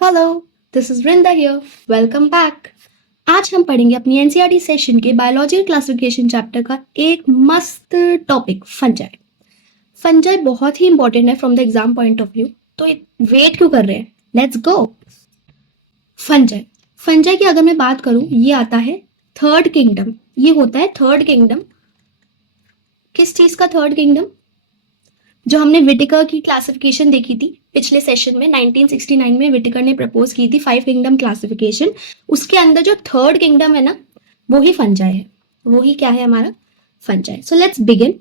Hello, this is Vrinda here. Welcome back. आज हम पढ़ेंगे अपनी एनसीईआरटी सेशन के बायोलॉजी क्लासिफिकेशन चैप्टर का एक मस्त टॉपिक फंजाई। फंजाई बहुत ही इंपॉर्टेंट है from the exam point of view, तो वेट क्यों कर रहे हैं, लेट्स गो। फंजाई फंजाई की अगर मैं बात करूं, ये आता है थर्ड किंगडम। ये होता है थर्ड किंगडम। किस चीज का थर्ड किंगडम? जो हमने विटिकर की क्लासिफिकेशन देखी थी पिछले सेशन में, 1969 में विटिकर ने प्रपोज की थी 5 किंगडम क्लासिफिकेशन। उसके अंदर जो थर्ड किंगडम है ना, वो ही फंजाई है। वो ही क्या है हमारा? फंजाई। So let's begin.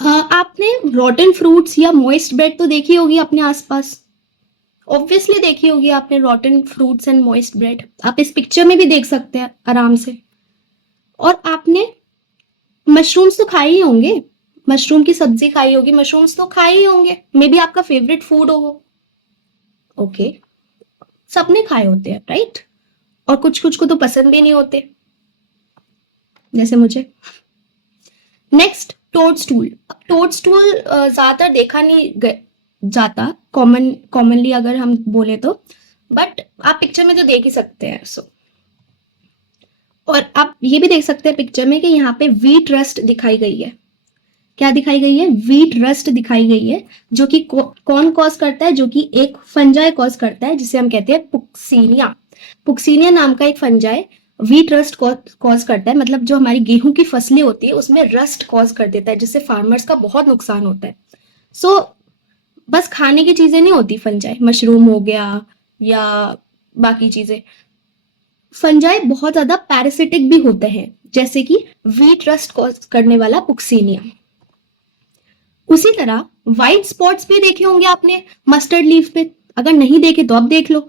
आपने रॉटन फ्रूट्स या मॉइस्ट ब्रेड तो देखी होगी अपने आसपास। ऑब्वियसली देखी होगी आपने रॉटन फ्रूट्स एंड मॉइस्ट ब्रेड। आप इस पिक्चर में भी देख सकते हैं आराम से। और आपने मशरूम्स तो खाए ही होंगे, मशरूम की सब्जी खाई होगी, मशरूम्स तो खाए ही होंगे, मे बी आपका फेवरेट फूड हो वो। ओके, सबने खाए होते हैं राइट। और कुछ कुछ को तो पसंद भी नहीं होते, जैसे मुझे। नेक्स्ट, टोडस्टूल। टोडस्टूल ज्यादातर देखा नहीं जाता कॉमनली अगर हम बोले तो, बट आप पिक्चर में तो देख ही सकते हैं। सो और आप ये भी देख सकते हैं पिक्चर में कि यहाँ पे व्हीट रस्ट दिखाई गई है। क्या दिखाई गई है? व्हीट रस्ट दिखाई गई है, जो कि कौन कॉज करता है? जो कि एक फंजाई कॉज करता है, जिसे हम कहते हैं पुक्सीनिया। पुक्सीनिया नाम का एक फंजाई व्हीट रस्ट कॉज करता है, मतलब जो हमारी गेहूं की फसलें होती है उसमें रस्ट कॉज कर देता है, जिससे फार्मर्स का बहुत नुकसान होता है। सो बस खाने की चीजें नहीं होती फंजाई, मशरूम हो गया या बाकी चीजें। फंजाई बहुत ज्यादा पैरासिटिक भी होते हैं, जैसे कि व्हीट रस्ट कॉज करने वाला पुक्सीनिया। उसी तरह व्हाइट स्पॉट्स भी देखे होंगे आपने मस्टर्ड लीफ पे। अगर नहीं देखे तो अब देख लो।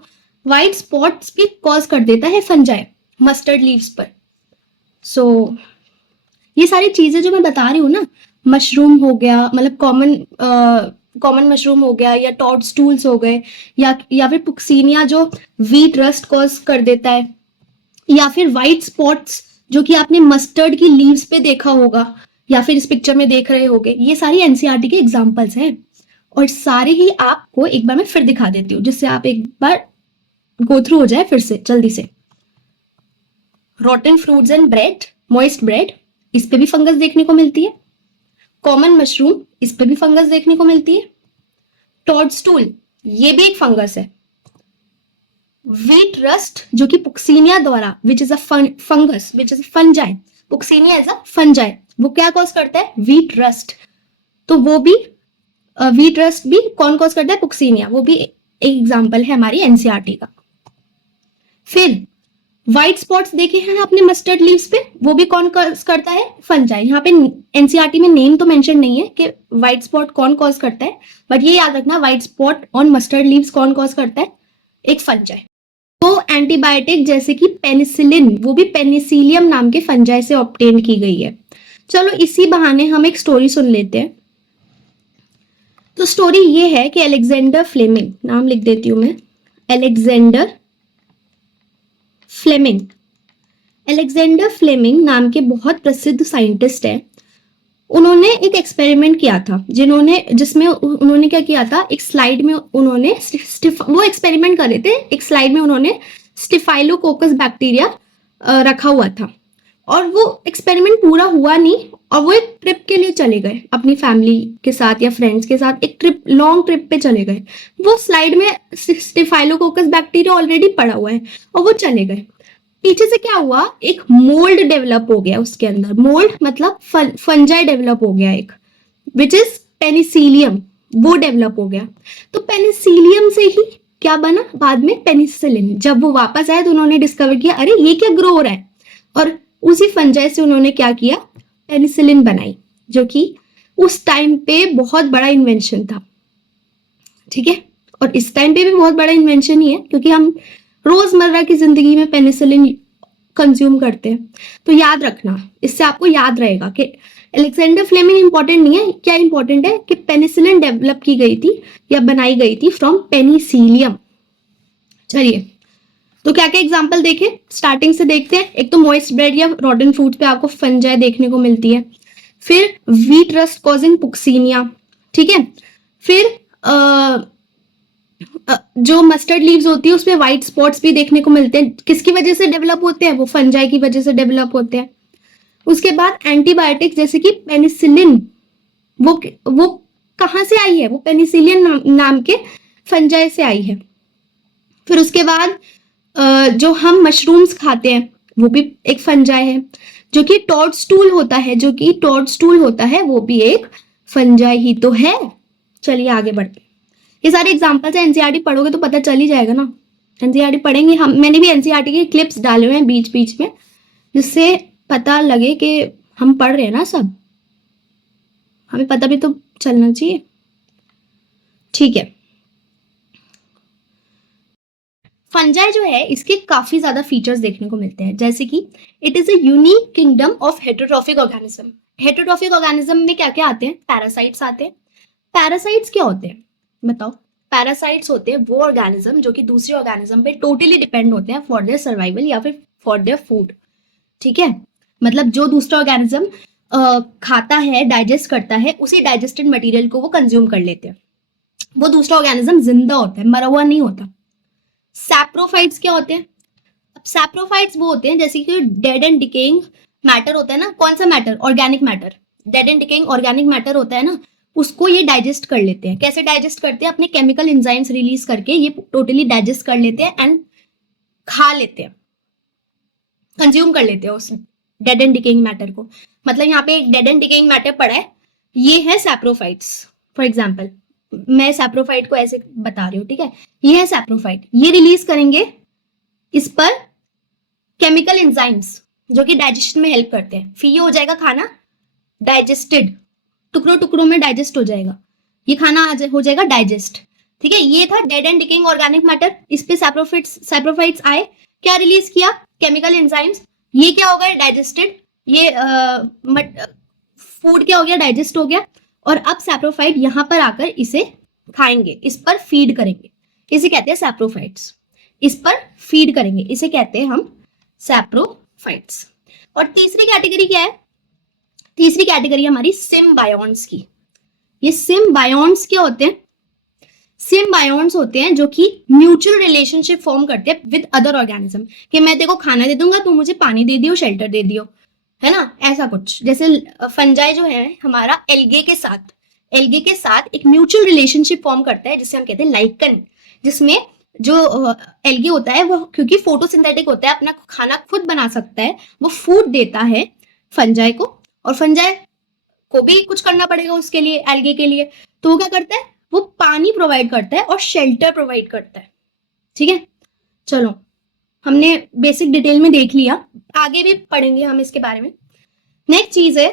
व्हाइट स्पॉट्स भी कॉज कर देता है फंजाई मस्टर्ड लीव्स पर। सो ये सारी चीजें जो मैं बता रही हूँ ना, मशरूम हो गया, मतलब कॉमन मशरूम हो गया, या टॉडस्टूल्स हो गए, या फिर पुक्सीनिया जो व्हीट रस्ट कॉज कर देता है, या फिर व्हाइट स्पॉट्स जो कि आपने मस्टर्ड की लीव्स पे देखा होगा, या फिर इस पिक्चर में देख रहे होगे। ये सारी एनसीईआरटी के एग्जांपल्स हैं, और सारे ही आपको एक बार मैं फिर दिखा देती हूँ, जिससे आप एक बार गो थ्रू हो जाए फिर से जल्दी से। रॉटन fruits and bread, moist bread, इस पे भी फंगस देखने को मिलती है। कॉमन मशरूम, इस पे भी फंगस देखने को मिलती है। टॉडस्टूल, ये भी एक फंगस है। व्हीट रस्ट जो कि पुक्सीनिया द्वारा, which is a fungus, which is fungi, Puccinia is a fungi, वो क्या कॉज करता है? Wheat rust. तो वो भी व्हीट रस्ट भी कौन कॉज करता है? पुक्सीनिया। वो भी एक एग्जांपल है हमारी एनसीईआरटी का। फिर व्हाइट स्पॉट्स देखे हैं आपने मस्टर्ड लीव्स पे, वो भी कौन कॉज करता है? फंजाई। यहाँ पे एनसीईआरटी में नेम तो मेंशन नहीं है कि व्हाइट स्पॉट कौन कॉज करता है, बट ये याद रखना white spot on mustard leaves कौन कॉज करता है? एक फंजाई। तो एंटीबायोटिक जैसे कि पेनिसिलिन, वो भी पेनिसिलियम नाम के फंजाई से ऑब्टेन की गई है। चलो इसी बहाने हम एक स्टोरी सुन लेते हैं। तो स्टोरी ये है कि अलेक्जेंडर फ्लेमिंग, नाम लिख देती हूं मैं, अलेक्जेंडर फ्लेमिंग। अलेक्जेंडर फ्लेमिंग नाम के बहुत प्रसिद्ध साइंटिस्ट है। उन्होंने एक एक्सपेरिमेंट किया था, जिसमें उन्होंने क्या किया था, एक स्लाइड में उन्होंने वो एक्सपेरिमेंट कर रहे थे, एक स्लाइड में उन्होंने स्टिफाइलोकोकस बैक्टीरिया रखा हुआ था, और वो एक्सपेरिमेंट पूरा हुआ नहीं, और वो एक ट्रिप के लिए चले गए अपनी फैमिली के साथ या फ्रेंड्स के साथ, एक ट्रिप, लॉन्ग ट्रिप पे चले गए। वो स्लाइड में स्टिफाइलोकोकस बैक्टीरिया ऑलरेडी पड़ा हुआ है, और वो चले गए। पीछे से क्या हुआ, एक मोल्ड डेवलप हो गया उसके अंदर। मोल्ड मतलब फंजाई डेवलप हो गया एक, विच इज पेनिसिलियम, वो डेवलप हो गया। तो पेनिसिलियम से ही क्या बना बाद में? पेनिसिलिन। जब वो वापस आए तो उन्होंने डिस्कवर किया, अरे ये क्या ग्रो हो रहा है, और उसी फंजाई से उन्होंने क्या किया? पेनिसिलिन बनाई, जो कि उस टाइम पे बहुत बड़ा इन्वेंशन था। ठीक है, और इस टाइम पे भी बहुत बड़ा इन्वेंशन ही है, क्योंकि हम रोजमर्रा की जिंदगी में पेनिसिलिन कंज्यूम करते हैं। तो याद रखना, इससे आपको याद रहेगा कि अलेक्जेंडर फ्लेमिंग इंपॉर्टेंट नहीं है, क्या इंपॉर्टेंट है कि पेनिसिलिन डेवलप की गई थी या बनाई गई थी फ्रॉम पेनिसिलियम। चलिए, तो क्या क्या एग्जांपल देखें, स्टार्टिंग से देखते हैं। एक तो मॉइस्ट ब्रेड या रॉटन फ्रूट पे आपको फंजाई देखने को मिलती है। फिर व्हीट रस्ट कॉजिंग पुक्सीनिया, ठीक है। फिर जो मस्टर्ड लीव्स होती है उसपे व्हाइट स्पॉट्स भी देखने को मिलते हैं। किसकी वजह से डेवलप होते हैं? वो फंजाई की वजह से डेवलप होते हैं। उसके बाद एंटीबायोटिक्स जैसे कि पेनिसिलिन, वो कहाँ से आई है? वो पेनिसिलिन नाम के फंजाई से आई है। फिर उसके बाद जो हम मशरूम्स खाते हैं वो भी एक फंजाई है। जो कि टॉडस्टूल होता है, वो भी एक फंजाई ही तो है। चलिए आगे बढ़ते हैं। ये सारे एग्जाम्पल्स है, एनसीईआरटी पढ़ोगे तो पता चल ही जाएगा ना। एनसीईआरटी पढ़ेंगे हम, मैंने भी एनसीईआरटी के क्लिप्स डाले हुए हैं बीच बीच में, जिससे पता लगे कि हम पढ़ रहे हैं ना सब, हमें पता भी तो चलना चाहिए। ठीक है, फंजाई जो है इसके काफी ज्यादा फीचर्स देखने को मिलते हैं, जैसे कि it is a unique kingdom of heterotrophic organism. Heterotrophic organism में क्या क्या आते हैं? पैरासाइट्स आते हैं। पैरासाइट्स क्या होते हैं बताओ? पैरासाइट्स होते हैं वो ऑर्गेनिज्म जो कि दूसरे ऑर्गेनिज्म पे टोटली डिपेंड होते हैं फॉर देयर सर्वाइवल या फिर फॉर देयर फूड। ठीक है, मतलब जो दूसरा ऑर्गेनिज्म खाता है, डाइजेस्ट करता है, उसी डाइजेस्टेड मटेरियल को वो कंज्यूम कर लेते हैं। वो दूसरा ऑर्गेनिज्म जिंदा होता है, मरा हुआ नहीं होता। सैप्रोफाइट्स क्या होते हैं? अब सैप्रोफाइट्स वो होते हैं जैसे कि डेड एंड डिकेइंग मैटर होता है ना। कौन सा matter? Organic matter. Dead and decaying organic matter होता है ना, उसको ये डाइजेस्ट कर लेते हैं। कैसे डाइजेस्ट करते हैं? अपने केमिकल एंजाइम्स रिलीज करके ये टोटली डाइजेस्ट कर लेते हैं एंड खा लेते हैं, कंज्यूम कर लेते हैं उस डेड एंड डिकेइंग मैटर को। मतलब यहाँ पे एक डेड एंड डिकेइंग मैटर पड़ा है, ये है सैप्रोफाइट्स। फॉर एग्जाम्पल मैं सैप्रोफाइट को ऐसे बता रही हूँ, ठीक है, ये है सैप्रोफाइट। ये रिलीज करेंगे इस पर केमिकल एंजाइम्स जो कि डाइजेशन में हेल्प करते हैं। फिर ये हो जाएगा खाना डाइजेस्टेड, टुकड़ों टुकड़ों में डाइजेस्ट हो जाएगा, ये खाना हो जाएगा डाइजेस्ट। ठीक है, ये था dead and decaying organic matter. इस पे सैप्रोफाइट्स आए, क्या रिलीज किया? Chemical enzymes. ये क्या हो गया? डाइजेस्टेड। ये फूड क्या हो गया? डाइजेस्ट हो गया। और अब सैप्रोफाइट यहां पर आकर इसे खाएंगे, इस पर फीड करेंगे, इसे कहते हैं सैप्रोफाइट्स। इस पर फीड करेंगे, इसे कहते हैं हम सैप्रोफाइट्स। और तीसरी कैटेगरी क्या है? तीसरी कैटेगरी हमारी सिम्बायोन्ट्स की। ये सिम्बायोन्ट्स क्या होते हैं? सिम्बायोन्ट्स होते हैं जो कि म्यूचुअल रिलेशनशिप फॉर्म करते हैं विद अदर ऑर्गेनिज्म, कि मैं तेरे को खाना दे दूंगा, तू मुझे पानी दे दियो, शेल्टर दे दियो, है ना, ऐसा कुछ। जैसे फंजाई जो है हमारा एल्गे के साथ एक म्यूचुअल रिलेशनशिप फॉर्म करता है जिसे हम कहते हैं लाइकन, जिसमें जो एल्गे होता है वो क्योंकि फोटोसिंथेटिक होता है, अपना खाना खुद बना सकता है, वो फूड देता है फंजाई को, और फंजाई को भी कुछ करना पड़ेगा उसके लिए, एल्गे के लिए। तो वो क्या करता है? वो पानी प्रोवाइड करता है और शेल्टर प्रोवाइड करता है। ठीक है, चलो हमने बेसिक डिटेल में देख लिया, आगे भी पढ़ेंगे हम इसके बारे में। नेक्स्ट चीज है,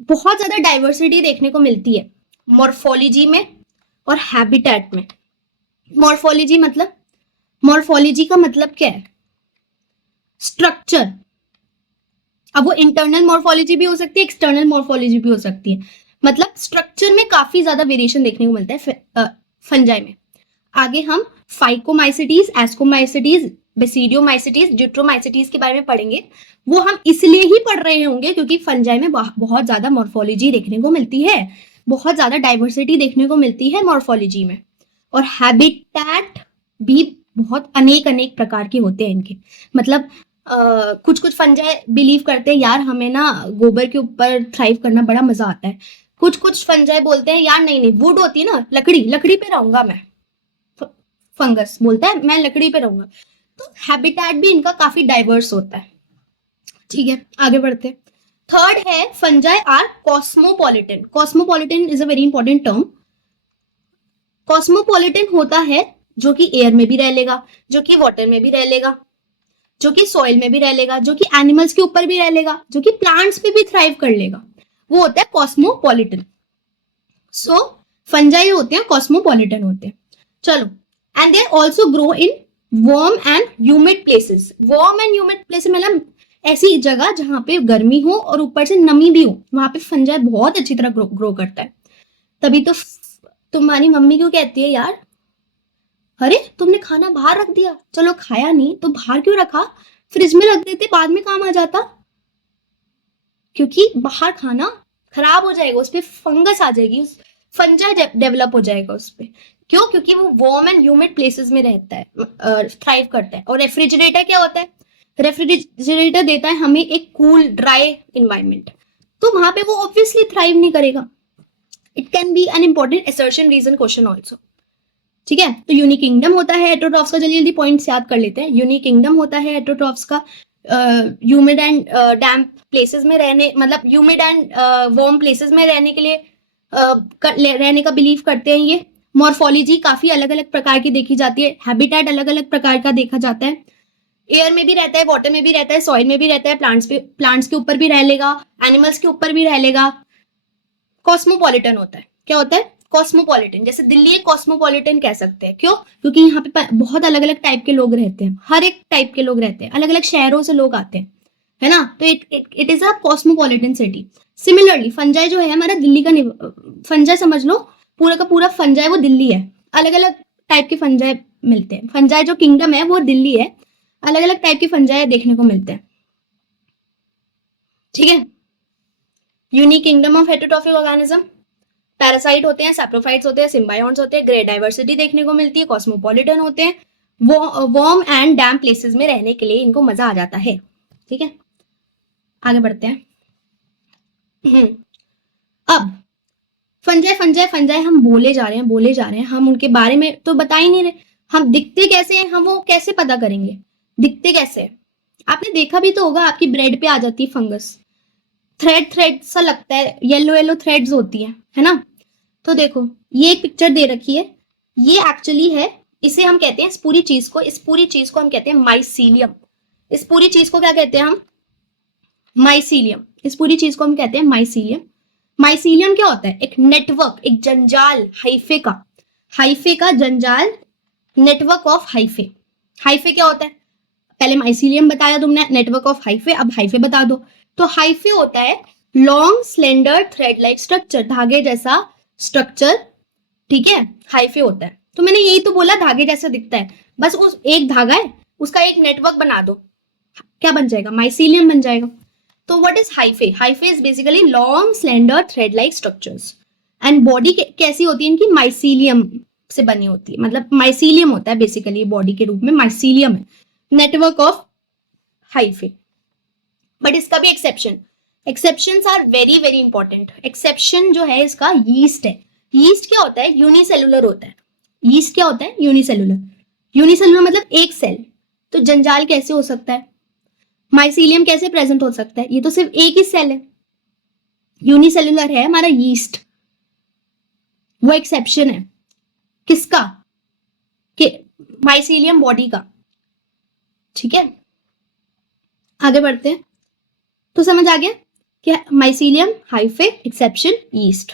बहुत ज्यादा डाइवर्सिटी देखने को मिलती है मॉर्फोलॉजी में और हैबिटेट में। मॉर्फोलॉजी का मतलब क्या है? स्ट्रक्चर। अब वो इंटरनल मॉर्फोलॉजी भी हो सकती है, एक्सटर्नल मॉर्फोलॉजी भी हो सकती है। मतलब स्ट्रक्चर में काफी ज्यादा वेरिएशन देखने को मिलता है फंजाई में। आगे हम फाइकोमाइसिटीज, एस्कोमाइसिटीज, बेसिडियोमाइसिटीज, ड्यूट्रोमाइसिटीज के बारे में पढ़ेंगे। वो हम इसलिए ही पढ़ रहे होंगे क्योंकि फंजाई में बहुत ज्यादा मॉर्फोलॉजी देखने को मिलती है, बहुत ज्यादा डाइवर्सिटी देखने को मिलती है मॉर्फोलॉजी में। और हैबिटेट भी बहुत अनेक प्रकार के होते हैं इनके। मतलब कुछ फंजाई बिलीव करते हैं यार हमें ना गोबर के ऊपर थ्राइव करना बड़ा मजा आता है। कुछ फंजाई बोलते हैं यार नहीं, वुड होती है ना, लकड़ी पे रहूंगा मैं। फंगस बोलता है मैं लकड़ी पे रहूंगा। तो हैबिटेट भी इनका काफी डाइवर्स होता है। ठीक है, आगे बढ़ते हैं। थर्ड है, fungi are cosmopolitan. Cosmopolitan is a very important term. Cosmopolitan होता है जो कि एयर में भी रह लेगा, जो कि वाटर में भी रह लेगा, जो कि सॉइल में भी रह लेगा, जो कि एनिमल्स के ऊपर भी रह लेगा, जो कि प्लांट्स पे भी थ्राइव कर लेगा, वो होता है कॉस्मोपॉलिटन। सो फंजाई होते हैं कॉस्मोपॉलिटन होते हैं। चलो, and they also grow in warm and humid places. Warm and humid places मतलब ऐसी जगह जहां पे गर्मी हो और ऊपर से नमी भी हो, वहां पे फंजाई बहुत अच्छी तरह ग्रो करता है। तभी तो तुम्हारी मम्मी क्यों कहती है यार, अरे तुमने खाना बाहर रख दिया, चलो खाया नहीं तो बाहर क्यों रखा, फ्रिज में रख देते, बाद में काम आ जाता। क्योंकि बाहर खाना खराब हो जाएगा, उस पर फंगस आ जाएगी, फंजाई डेवलप हो जाएगा उस पर। क्यों? क्योंकि वो वार्म एंड ह्यूमिड प्लेसेस में रहता है, थ्राइव करता है। और रेफ्रिजरेटर क्या होता है? रेफ्रिजरेटर देता है हमें एक कूल ड्राई इन्वायरमेंट, तो वहां पे वो ऑब्वियसली थ्राइव नहीं करेगा। It can be an important assertion reason question also. ठीक है, तो यूनिक किंगडम होता है हेटेरोट्रॉफ्स का, जल्दी जल्दी पॉइंट्स याद कर लेते हैं। यूनिक किंगडम होता है हेटेरोट्रॉफ्स का ह्यूमिड एंड डैम्प प्लेसेस में रहने, मतलब ह्यूमिड एंड वार्म प्लेसेस में रहने के लिए रहने का बिलीव करते हैं ये। मॉर्फोलॉजी काफी अलग अलग प्रकार की देखी जाती है, हैबिटेट अलग अलग प्रकार का देखा जाता है। एयर में भी रहता है, वाटर में भी रहता है, सॉइल में भी रहता है, प्लांट्स के ऊपर भी रह लेगा, एनिमल्स के ऊपर भी रह लेगा। कॉस्मोपॉलिटन होता है। क्या होता है? कॉस्मोपॉलिटन। जैसे दिल्ली एक कॉस्मोपॉलिटन कह सकते हैं। क्यों? क्योंकि यहाँ पे बहुत अलग अलग टाइप के लोग रहते हैं, हर एक टाइप के लोग रहते हैं, अलग अलग शहरों से लोग आते हैं, है ना। तो it is a cosmopolitan city. Similarly fungi जो है हमारा दिल्ली का, फंजाई समझ लो, पूरा का पूरा फंजाई वो दिल्ली है। अलग अलग टाइप के फंजाई मिलते हैं। फंजाई जो किंगडम है वो दिल्ली है, अलग अलग टाइप के फंजाई देखने को मिलते हैं। ठीक है, unique kingdom of heterotrophic organism. Parasite होते हैं, सैप्रोफाइट्स होते हैं, सिम्बायोन्ट्स होते हैं, ग्रेट डाइवर्सिटी देखने को मिलती है, कॉस्मोपॉलिटन होते हैं, वार्म एंड डैम्प प्लेसेस में रहने के लिए इनको मजा आ जाता है। ठीक है, आगे बढ़ते हैं। अब फंजाई फंजाई फंजाई हम बोले जा रहे हैं, बोले जा रहे हैं, हम उनके बारे में तो बता ही नहीं रहे। हम दिखते कैसे हैं, हम वो कैसे पता करेंगे? दिखते कैसे हैं? आपने देखा भी तो होगा, आपकी ब्रेड पे आ जाती है फंगस, थ्रेड थ्रेड सा लगता है, येलो येलो थ्रेड्स होती है ना। तो देखो ये एक पिक्चर दे रखी है, ये एक्चुअली है, इसे हम कहते हैं, इस पूरी चीज को हम कहते हैं माइसीलियम। इस पूरी चीज को क्या कहते हैं हम? माइसीलियम। इस पूरी चीज को हम कहते हैं माइसीलियम। माइसीलियम क्या होता है? एक नेटवर्क, एक जंजाल, हाइफे का जंजाल, नेटवर्क ऑफ हाइफे। हाइफे क्या होता है? पहले माइसीलियम बताया तुमने, नेटवर्क ऑफ हाइफे, अब हाइफे बता दो। तो हाइफे होता है long slender thread like structure, धागे जैसा स्ट्रक्चर। ठीक है, हाइफे होता है। तो मैंने यही तो बोला, धागे जैसा दिखता है, बस उस एक धागा है, उसका एक नेटवर्क बना दो, क्या बन जाएगा? माइसीलियम बन जाएगा। तो what is hyphae? Hyphae is basically long slender thread like structures, and body कैसी होती है इनकी? माइसीलियम से बनी होती है, मतलब माइसीलियम होता है बेसिकली, बॉडी के रूप में माइसीलियम है, नेटवर्क ऑफ हाइफे। बट इसका भी exceptions are very very important. Exception जो है इसका यीस्ट है। यीस्ट क्या होता है? यूनिसेलुलर होता है। यीस्ट क्या होता है? यूनिसेलुलर। यूनिसेलुलर मतलब एक सेल। तो जंजाल कैसे हो सकता है? माइसीलियम कैसे प्रेजेंट हो सकता है? ये तो सिर्फ एक ही सेल है, यूनिसेलुलर है हमारा यीस्ट। वो एक्सेप्शन है किसका? कि माइसीलियम बॉडी का। ठीक है, आगे बढ़ते हैं। तो समझ आ गया कि माइसीलियम, हाइफे, एक्सेप्शन, यीस्ट।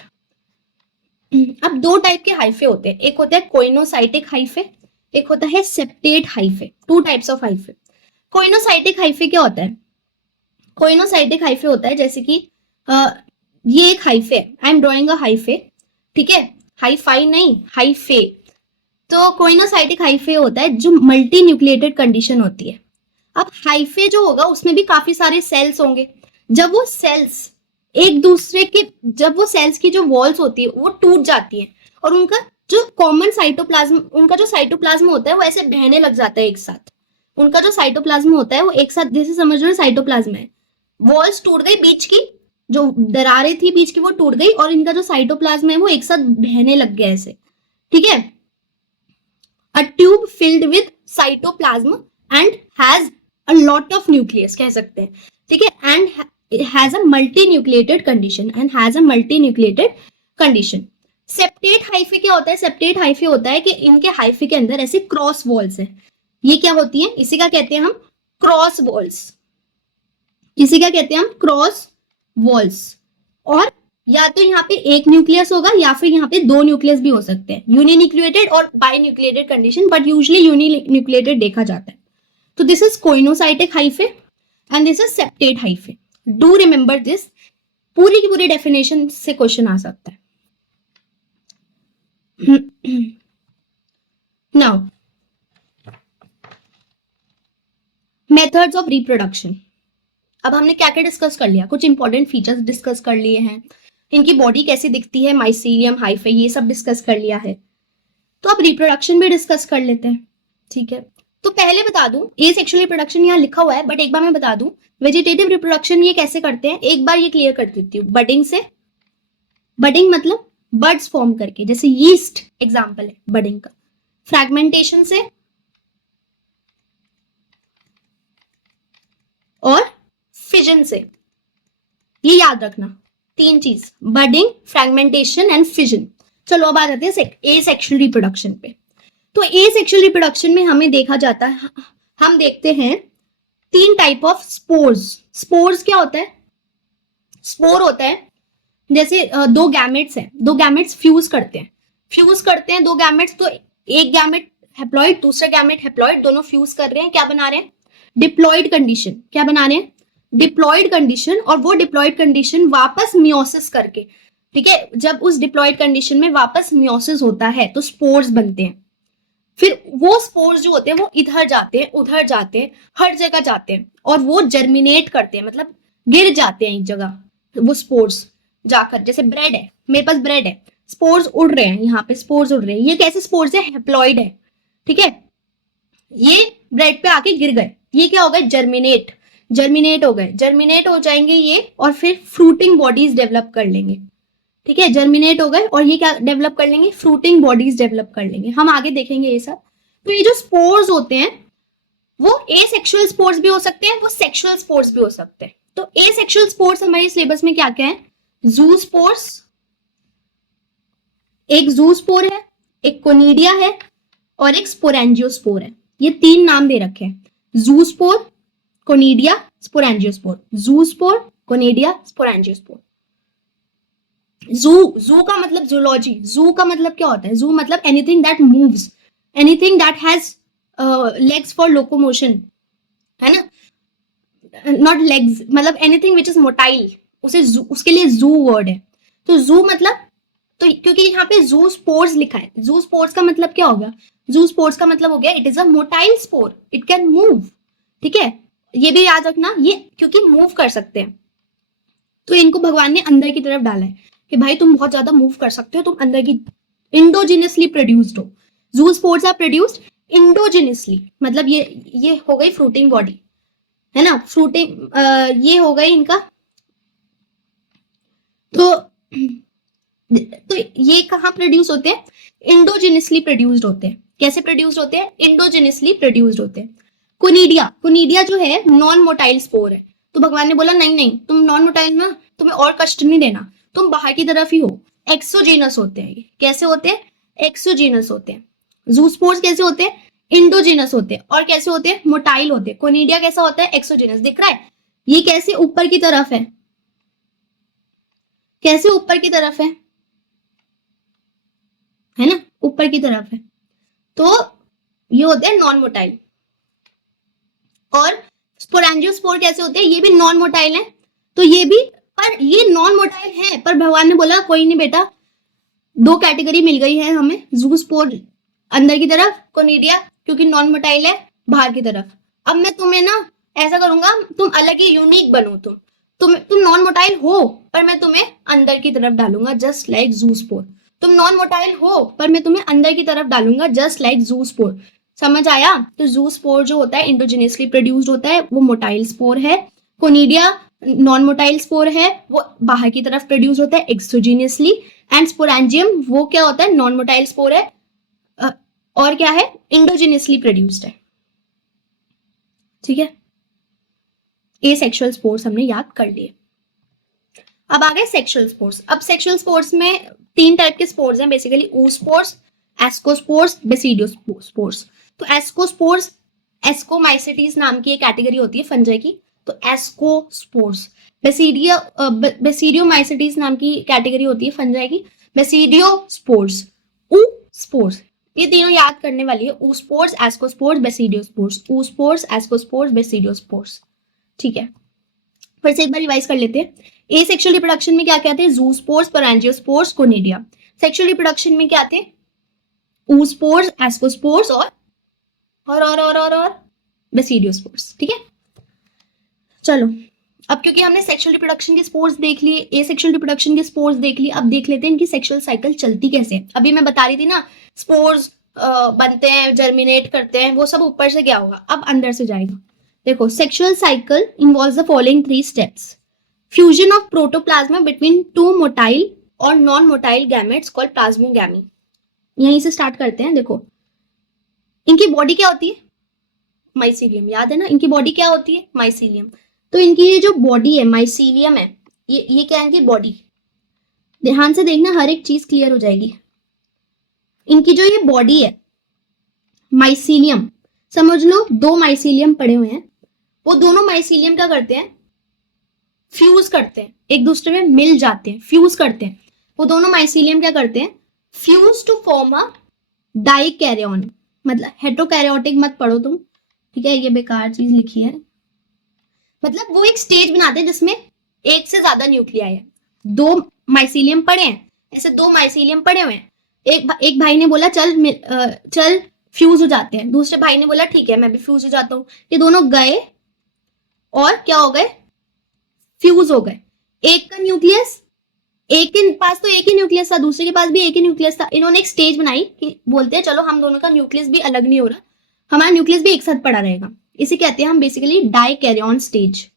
अब दो टाइप के हाइफे होते हैं, एक होता है कोइनोसाइटिक हाइफे, एक होता है septate hyphae. Two types of hyphae. Coenocytic hyphae क्या होता है? कोइनोसाइटिक हाइफे होता है जैसे कि ये एक हाइफे है, I am drawing a hyphae. ठीक है, हाईफाई नहीं, हाइफे। तो कोइनोसाइटिक हाइफे होता है जो मल्टी न्यूक्लिएटेड कंडीशन होती है। अब हाइफे जो होगा उसमें भी काफी सारे सेल्स होंगे। जब वो सेल्स एक दूसरे के, जब वो सेल्स की जो वॉल्स होती है वो टूट जाती है, और उनका जो कॉमन साइटोप्लाज्म, उनका जो साइटोप्लाज्म होता है वो ऐसे बहने लग जाता है एक साथ। उनका जो साइटोप्लाज्म होता है वो एक साथ, जैसे समझ लो साइटोप्लाज्म है, वॉल्स टूट गई बीच की, जो दरारें थी बीच की वो टूट गई, और इनका जो साइटोप्लाज्म है वो एक साथ बहने लग गया ऐसे। ठीक है, a tube filled with cytoplasm and has a lot of nucleus कह सकते हैं। ठीक है, and has a multinucleated condition. Septate hyphae क्या होता है? सेप्टेट हाइफे होता है कि इनके हाइफे के अंदर ऐसे क्रॉस वॉल्स है। ये क्या होती है? इसी का कहते हैं हम क्रॉस वॉल्स। इसी का कहते हैं हम क्रॉस वॉल्स। और या तो यहाँ पे एक न्यूक्लियस होगा या फिर यहाँ पे दो न्यूक्लियस भी हो सकते हैं, यूनिन्यूक्लिएटेड और binucleated condition, but usually uninucleated देखा जाता है। तो this is coenocytic hyphae and this is septate hyphae. Do remember this, पूरी की पूरी डेफिनेशन से क्वेश्चन आ सकता है। Now methods of reproduction. अब हमने क्या क्या डिस्कस कर लिया? कुछ इंपॉर्टेंट फीचर्स डिस्कस कर लिए हैं, इनकी बॉडी कैसी दिखती है, माइसीलियम, हाइफे, ये सब डिस्कस कर लिया है। तो अब रिप्रोडक्शन भी डिस्कस कर लेते हैं, ठीक है। तो पहले बता दूं, ए सेक्सुअल रिप्रोडक्शन यहाँ लिखा हुआ है, बट एक बार मैं बता दूं वेजिटेटिव रिप्रोडक्शन ये कैसे करते हैं, एक बार ये क्लियर कर देती हूँ। बडिंग से, बडिंग मतलब बर्ड्स फॉर्म करके, जैसे यीस्ट एग्जांपल है बडिंग का। फ्रैगमेंटेशन से, और फिजन से। ये याद रखना, तीन चीज, बडिंग, फ्रैगमेंटेशन एंड फिजन। चलो अब आ जाते हैं ए सेक्सुअल रिप्रोडक्शन पे। तो ए सेक्सुअल रिप्रोडक्शन में हमें देखा जाता है, हम देखते हैं तीन टाइप ऑफ स्पोर्स। स्पोर्स क्या होता है? स्पोर होता है जैसे दो गैमेट्स हैं, दो गैमेट्स फ्यूज करते हैं दो गैमेट्स, तो एक गैमेट हैप्लॉइड, दूसरा गैमेट हैप्लॉइड, दोनों फ्यूज कर रहे हैं, क्या बना रहे हैं? Diploid condition. क्या बना रहे हैं? Diploid condition. और वो डिप्लॉइड कंडीशन वापस मियोसिस करके, ठीक है, जब उस डिप्लॉइड कंडीशन में वापस मियोसिस होता है तो स्पोर्स बनते हैं। फिर वो स्पोर्स जो होते हैं वो इधर जाते हैं, उधर जाते हैं, हर जगह जाते हैं, और वो जर्मिनेट करते हैं, मतलब गिर जाते हैं एक जगह वो स्पोर्स जाकर। जैसे ब्रेड है, मेरे पास ब्रेड है, स्पोर्स उड़ रहे हैं, यहाँ पे स्पोर्स उड़ रहे हैं, ये कैसे स्पोर्स है? हैप्लॉइड है, ठीक है। ये ब्रेड पे आके गिर गए, ये क्या हो गए? जर्मिनेट हो गए, जर्मिनेट हो जाएंगे ये, और फिर फ्रूटिंग बॉडीज डेवलप कर लेंगे, ठीक है। जर्मिनेट हो गए और ये क्या डेवलप कर लेंगे? फ्रूटिंग बॉडीज डेवलप कर लेंगे, हम आगे देखेंगे ये सब। तो ये जो स्पोर्स होते हैं वो एसेक्सुअल स्पोर्स भी हो सकते हैं, वो सेक्सुअल स्पोर्स भी हो सकते हैं। तो एसेक्सुअल स्पोर्स हमारे सिलेबस में क्या क्या है? जू स्पोर्स, एक जू स्पोर है, एक कोनिडिया है, और एक स्पोरेंजियोस्पोर है। ये तीन नाम दे रखे हैं, जू स्पोर, कोनिडिया, स्पोरेंजियोस्पोर। जू स्पोर, कोनिडिया, स्पोरेंजियोस्पोर। जू का मतलब जूलॉजी, जू का मतलब क्या होता है? जू मतलब anything that moves, anything that has legs for locomotion, है ना। नॉट लेग्स, मतलब एनीथिंग विच इज मोटाइल, उसे उसके लिए जू वर्ड है। तो जू मतलब, तो क्योंकि यहाँ पे जू स्पोर्स लिखा है, जू स्पोर्स का मतलब क्या होगा? जू स्पोर्स का मतलब हो गया it is a motile spore, it can move, ठीक है। ये भी याद रखना, ये क्योंकि मूव कर सकते हैं, तो इनको भगवान ने अंदर की तरफ डाला है कि भाई तुम बहुत ज्यादा मूव कर सकते हो, तुम अंदर की इंडोजिनसली प्रोड्यूस्ड हो। जू स्पोर्स आर प्रोड्यूस्ड इंडोजिनसली, मतलब ये हो गई फ्रूटिंग बॉडी, है ना, फ्रूटिंग ये हो गई इनका। तो ये कहाँ प्रोड्यूस होते हैं? इंडोजिनसली प्रोड्यूस्ड होते हैं। कैसे प्रोड्यूस्ड होते हैं? इंडोजिनसली प्रोड्यूस्ड होते हैं। कोनिडिया जो है नॉन मोटाइल स्पोर है, तो भगवान ने बोला नहीं नहीं, तुम नॉन मोटाइल ना, तुम्हें और कष्ट नहीं देना, तुम बाहर की तरफ ही हो। एक्सोजीनस होते हैं। कैसे होते हैं? एक्सोजीनस होते हैं। जूस्पोर्स कैसे होते हैं? इंडोजिनस होते हैं। और कैसे होते हैं? मोटाइल होते हैं। कोनिडिया कैसा होता है? एक्सोजीनस। दिख रहा है ये कैसे ऊपर की तरफ है, कैसे ऊपर की तरफ है ना, ऊपर की तरफ है। तो ये होते हैं नॉन मोटाइल। और स्पोरेंजियोस्पोर कैसे होते हैं? ये भी नॉन मोटाइल है, तो ये भी, पर ये नॉन मोटाइल है, पर भगवान ने बोला कोई नहीं बेटा, दो कैटेगरी मिल गई है हमें, जूस्पोर अंदर की तरफ, कोनिडिया क्योंकि नॉन मोटाइल है बाहर की तरफ। अब मैं तुम्हें ना ऐसा करूंगा, तुम अलग ही यूनिक बनो, तुम नॉन मोटाइल हो पर मैं तुम्हें अंदर की तरफ डालूंगा, जस्ट लाइक जूस्पोर। तुम नॉन मोटाइल हो पर मैं तुम्हें अंदर की तरफ डालूंगा, जस्ट लाइक जूस्पोर। समझ आया? तो जूस्पोर जो होता है इंडोजिनियसली प्रोड्यूस्ड होता है, वो मोटाइल स्पोर है। कोनिडिया नॉन मोटाइल स्पोर है, वो बाहर की तरफ प्रोड्यूस होता है एक्सोजीनियसली। एंड स्पोरेंजियम वो क्या होता है? नॉन मोटाइल स्पोर है, और क्या है? इंडोजिनियसली प्रोड्यूस्ड है, ठीक है। ए सेक्सुअल स्पोर्स हमने याद कर लिए। अब आ गए सेक्सुअल स्पोर्स। अब सेक्सुअल स्पोर्स में तीन टाइप के स्पोर्स हैं बेसिकली, oospores, ascospores, basidiospores। तो एस्कोस्पोर्स, एस्कोमाइसिटीज नाम की एक कैटेगरी होती है फंजाई की, तो एस्कोस्पोर्स। बेसिडियोमाइसिटीज नाम की कैटेगरी होती है फंजाई की, बेसिडियोस्पोर्स। ऊ स्पोर्स, ये तीनों याद करने वाली है, oospores, ascospores, basidiospores। oospores, ascospores, basidiospores, ठीक है। फिर से एक बार रिवाइज कर लेते हैं। ए सेक्सुअल रिप्रोडक्शन में क्या क्या थे? Zoospores, sporangiospores, conidia. Sexual reproduction में क्या थे? oospores, ascospores और बेसिडियोस्पोर्स, ठीक है। चलो अब क्योंकि हमने सेक्सुअल रिप्रोडक्शन के स्पोर्स देख लिए, एसेक्सुअल रिप्रोडक्शन के स्पोर्स देख लिए, अब देख लेते हैं इनकी सेक्सुअल साइकिल चलती कैसे है। अभी मैं बता रही थी ना, स्पोर्स बनते हैं, जर्मिनेट करते हैं, वो सब ऊपर से क्या होगा, अब अंदर से जाएगा। देखो, sexual cycle involves the following 3 steps. Fusion of protoplasm between 2 motile और non motile gametes called plasmogamy. यहीं से स्टार्ट करते हैं। देखो, इनकी बॉडी क्या होती है, माइसीलियम। याद है ना, इनकी बॉडी क्या होती है, माइसीलियम। तो इनकी ये जो बॉडी है, माइसीलियम है, ये क्या है इनकी बॉडी। ध्यान से देखना, हर एक चीज क्लियर हो जाएगी। इनकी जो ये बॉडी है, माइसीलियम, समझ लो 2 माइसीलियम पड़े हुए हैं, वो दोनों माइसीलियम क्या करते हैं, फ्यूज करते हैं, एक दूसरे में मिल जाते हैं, फ्यूज करते हैं। वो दोनों माइसीलियम क्या करते हैं, fuse to form a dikaryon. मतलब हेटेरोकैरियोटिक मत पढ़ो तुम, ठीक है, ये बेकार चीज लिखी है। मतलब वो एक स्टेज बनाते हैं जिसमें एक से ज्यादा न्यूक्लियाई है, 2 माइसीलियम पड़े हैं, ऐसे 2 माइसीलियम पड़े हुए हैं। एक भाई ने बोला चल फ्यूज हो जाते हैं, दूसरे भाई ने बोला ठीक है मैं भी फ्यूज हो जाता हूँ। ये दोनों गए और क्या हो गए, फ्यूज हो गए। एक का न्यूक्लियस, एक के पास तो एक ही न्यूक्लियस था, दूसरे के पास भी एक ही न्यूक्लियस था। इन्होंने एक स्टेज बनाई कि बोलते हैं चलो हम दोनों का न्यूक्लियस भी अलग नहीं हो रहा, हमारा न्यूक्लियस भी एक साथ पड़ा रहेगा। इसे कहते हैं हम basically dikaryon stage,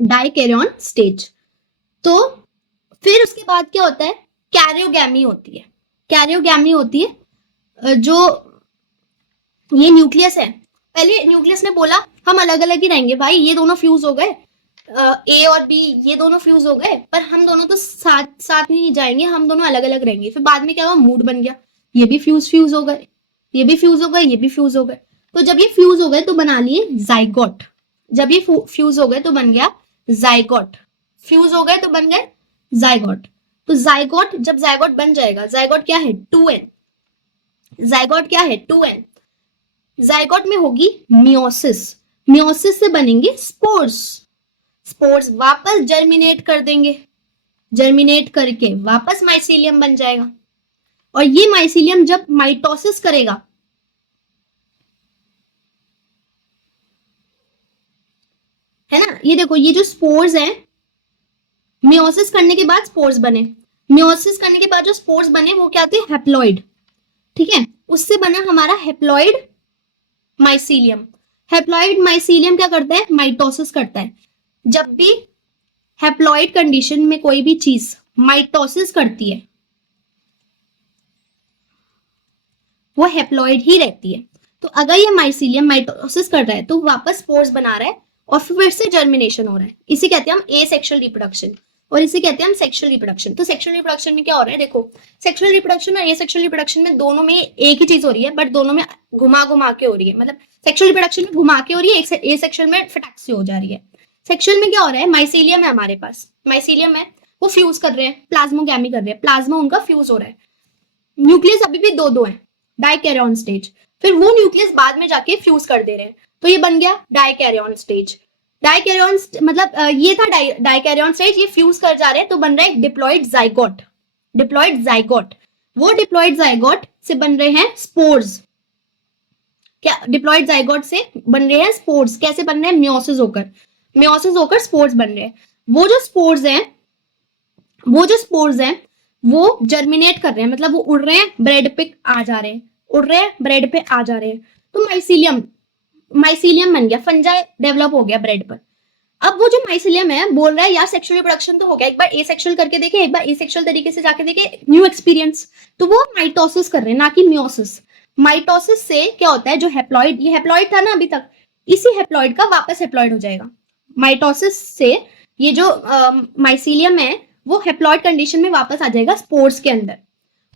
dikaryon stage. तो फिर उसके बाद क्या होता है, कैरियोगैमी होती है। कैरियोगैमी होती है जो ये न्यूक्लियस है, पहले न्यूक्लियस ने बोला हम अलग अलग ही रहेंगे भाई, ये दोनों फ्यूज हो गए, ए और बी ये दोनों फ्यूज हो गए, पर हम दोनों तो साथ साथ नहीं जाएंगे, हम दोनों अलग अलग रहेंगे। फिर बाद में क्या हुआ, मूड बन गया, ये भी फ्यूज हो गए, ये भी फ्यूज हो गए, ये भी फ्यूज हो गए। तो जब ये फ्यूज हो गए तो बना लिए जाइगोट। जब ये फ्यूज हो गए तो बन गया जाइगोट, फ्यूज हो गए तो बन गए जाइगोट। तो जाइगोट, जब जाइगोट बन जाएगा, जाइगोट क्या है 2n, जाइगोट क्या है 2n। जाइगोट में होगी मियोसिस, मियोसिस से बनेंगे स्पोर्स, स्पोर्स वापस जर्मिनेट कर देंगे, जर्मिनेट करके वापस माइसीलियम बन जाएगा। और ये माइसीलियम जब माइटोसिस करेगा, है ना, ये देखो ये जो स्पोर्स हैं, मियोसिस करने के बाद स्पोर्स बने, मियोसिस करने के बाद जो स्पोर्स बने वो क्या थे, हैप्लॉइड, ठीक है, उससे बना हमारा हैप्लॉइड माइसीलियम। हैप्लॉइड माइसीलियम क्या करता है, माइटोसिस करता है। जब भी हैप्लॉइड कंडीशन में कोई भी चीज माइटोसिस करती है, वो हैप्लॉइड ही रहती है। तो अगर ये माइसीलियम माइटोसिस कर रहा है तो वापस स्पोर्स बना रहा है और फिर से जर्मिनेशन हो रहा है। इसे कहते हैं हम एसेक्सुअल रिप्रोडक्शन और इसे कहते हैं हम सेक्सुअल रिप्रोडक्शन। तो सेक्सुअल रिप्रोडक्शन में क्या हो रहा है, देखो सेक्सुअल रिप्रोडक्शन और एसेक्सुअल रिप्रोडक्शन में दोनों में एक ही चीज हो रही है, बट दोनों में घुमा घुमा के हो रही है। मतलब सेक्सुअल रिप्रोडक्शन में घुमा के हो रही है, एसेक्सुअल में फटाक से हो जा रही है। सेक्सुअल में क्या हो रहा है, माइसीलियम है हमारे पास, माइसीलियम है, वो फ्यूज कर रहे हैं, प्लाज्मोगैमी कर रहे हैं, प्लाज्मा उनका फ्यूज हो रहा है। न्यूक्लियस अभी भी दो है, डाइकैरियन स्टेज, फिर वो न्यूक्लियस बाद में जाके फ्यूज कर दे रहे हैं, तो ये बन गया डाइकैरियन स्टेज। डाइकैरियन मतलब ये था डाइकैरियन स्टेज, ये फ्यूज कर जा रहे हैं तो बन रहा है डिप्लॉइड जाइगोट, डिप्लॉइड जाइगोट। वो डिप्लॉइड जाइगोट से बन रहे हैं स्पोर्स। क्या डिप्लॉइड जाइगोट से बन रहे हैं स्पोर्स, कैसे बन रहे हैं, मियोसिस होकर, मियोसिस होकर स्पोर्स बन रहे हैं। वो जो स्पोर्स हैं, वो जो स्पोर्स हैं वो जर्मिनेट कर रहे हैं, मतलब वो उड़ रहे हैं, ब्रेड पे आ जा रहे हैं, उड़ रहे हैं, ब्रेड पे आ जा रहे हैं। तो माइसीलियम, माइसीलियम बन गया, फंजाई डेवलप हो गया ब्रेड पर। अब वो जो माइसीलियम है बोल रहा है यार सेक्सुअल रिप्रोडक्शन तो हो गया, एक बार एसेक्सुअल करके देखे, एक बार एसेक्सुअल तरीके से जाके देखे, न्यू एक्सपीरियंस। तो वो माइटोसिस कर रहे हैं, ना कि मियोसिस। माइटोसिस से क्या होता है, जो हैप्लॉइड, ये हैप्लॉइड था ना अभी तक, इसी हैप्लॉइड का वापस हैप्लॉइड हो जाएगा। माइटोसिस से ये जो माइसीलियम है वो हैप्लॉइड कंडीशन में वापस आ जाएगा स्पोर्स के अंदर,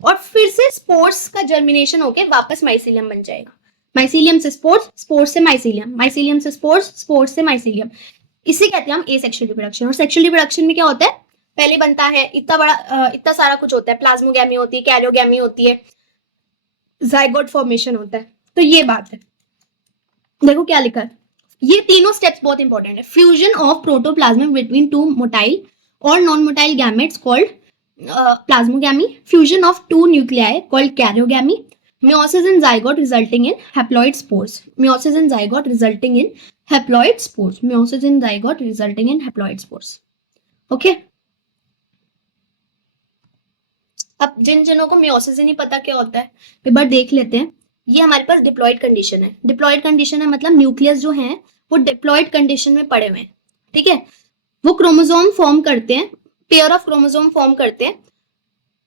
और फिर से स्पोर्स का जर्मिनेशन होके वापस माइसीलियम बन जाएगा। माइसीलियम से स्पोर्स, स्पोर्स से माइसीलियम, माइसीलियम से स्पोर्स, स्पोर्स से माइसीलियम। इसे कहते हैं हम एसेक्सुअल रिप्रोडक्शन। और सेक्सुअल रिप्रोडक्शन में क्या होता है, पहले बनता है इतना बड़ा इतना सारा कुछ होता है, प्लाज्मोगैमी होती है, कैरियोगैमी होती है, जाइगोट फॉर्मेशन होता है। तो ये बात है, देखो क्या लिखा है, ये तीनों स्टेप्स बहुत इंपॉर्टेंट है। Fusion of protoplasm between 2 motile or non-motile gametes called plasmogamy, fusion of 2 nuclei called karyogamy, meiosis and zygote resulting in haploid spores, meiosis and zygote resulting in haploid spores, meiosis in zygote resulting in haploid spores. Okay, अब जिन जनों को meiosis ही नहीं पता क्या होता है, एक बार देख लेते हैं। ये हमारे पास डिप्लॉयड कंडीशन है। डिप्लॉयड कंडीशन है मतलब न्यूक्लियस जो है वो डिप्लॉयड कंडीशन में पड़े हुए हैं, ठीक है। वो क्रोमोसोम फॉर्म करते हैं, पेयर ऑफ क्रोमोसोम फॉर्म करते हैं,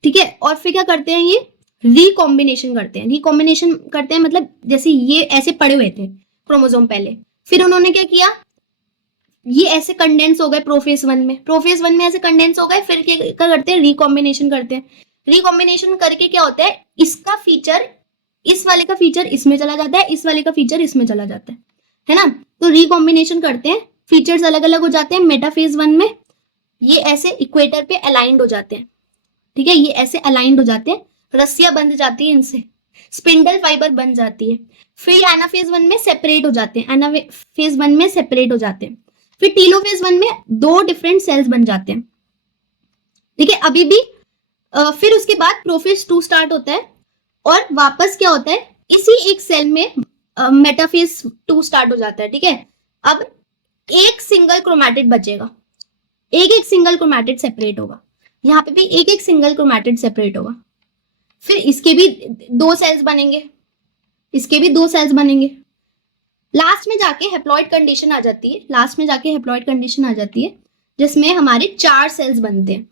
ठीक है। और फिर क्या करते हैं, ये रिकॉम्बिनेशन करते हैं। रिकॉम्बिनेशन करते हैं मतलब जैसे ये ऐसे पड़े हुए थे क्रोमोसोम पहले, फिर उन्होंने क्या किया, ये ऐसे कंडेंस हो गए प्रोफेज वन में, प्रोफेज वन में ऐसे कंडेंस हो गए, फिर क्या करते हैं, रिकॉम्बिनेशन करते हैं। रिकॉम्बिनेशन करके क्या होता है, इसका फीचर, इस वाले का फीचर इसमें चला जाता है, इस वाले का फीचर इसमें चला जाता है ना। तो रिकॉम्बिनेशन करते हैं, फीचर्स अलग अलग हो जाते हैं। मेटाफेज वन में ये ऐसे इक्वेटर पे अलाइंड हो जाते हैं, ठीक है, ये ऐसे अलाइंड हो जाते हैं, रस्सियां बंध जाती है इनसे, स्पिंडल फाइबर बन जाती है। फिर एनाफेज वन में सेपरेट हो जाते हैं, एनाफेज वन में सेपरेट हो जाते हैं। फिर टीलोफेज वन में दो डिफरेंट सेल्स बन जाते हैं, ठीक है। अभी भी फिर उसके बाद प्रोफेज टू स्टार्ट होता है और वापस क्या होता है, इसी एक सेल में मेटाफेज टू स्टार्ट हो जाता है, ठीक है। अब एक सिंगल क्रोमैटिड बचेगा, एक एक सिंगल क्रोमैटिड सेपरेट होगा, यहाँ पे भी एक एक सिंगल क्रोमैटिड सेपरेट होगा। फिर इसके भी दो सेल्स बनेंगे, इसके भी दो सेल्स बनेंगे। लास्ट में जाके हैप्लॉइड कंडीशन आ जाती है, लास्ट में जाके हैप्लॉइड कंडीशन आ जाती है जिसमें हमारे 4 सेल्स बनते हैं,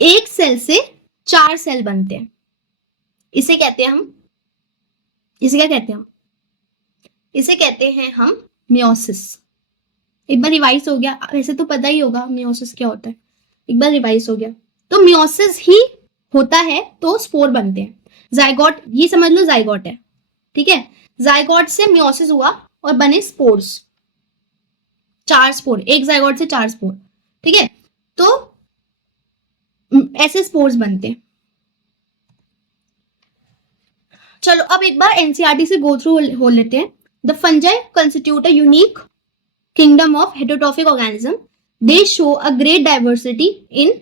एक सेल से 4 सेल बनते हैं। इसे कहते हैं हम, इसे क्या कहते हैं हम, इसे कहते हैं हम मियोसिस। एक बार रिवाइज हो गया, वैसे तो पता ही होगा मियोसिस क्या होता है, एक बार रिवाइज हो गया। तो मियोसिस ही होता है तो स्पोर बनते हैं। जाइगोट, ये समझ लो जाइगोट है, ठीक है। जाइगोट से मियोसिस हुआ और बने स्पोर्स, 4 स्पोर, एक जाइगोट से 4 स्पोर, ठीक है। तो ऐसे स्पोर्स बनते हैं। चलो अब एक बार एनसीईआरटी से गो थ्रू हो लेते हैं। The fungi constitute a unique kingdom of heterotrophic organism. They show a great diversity in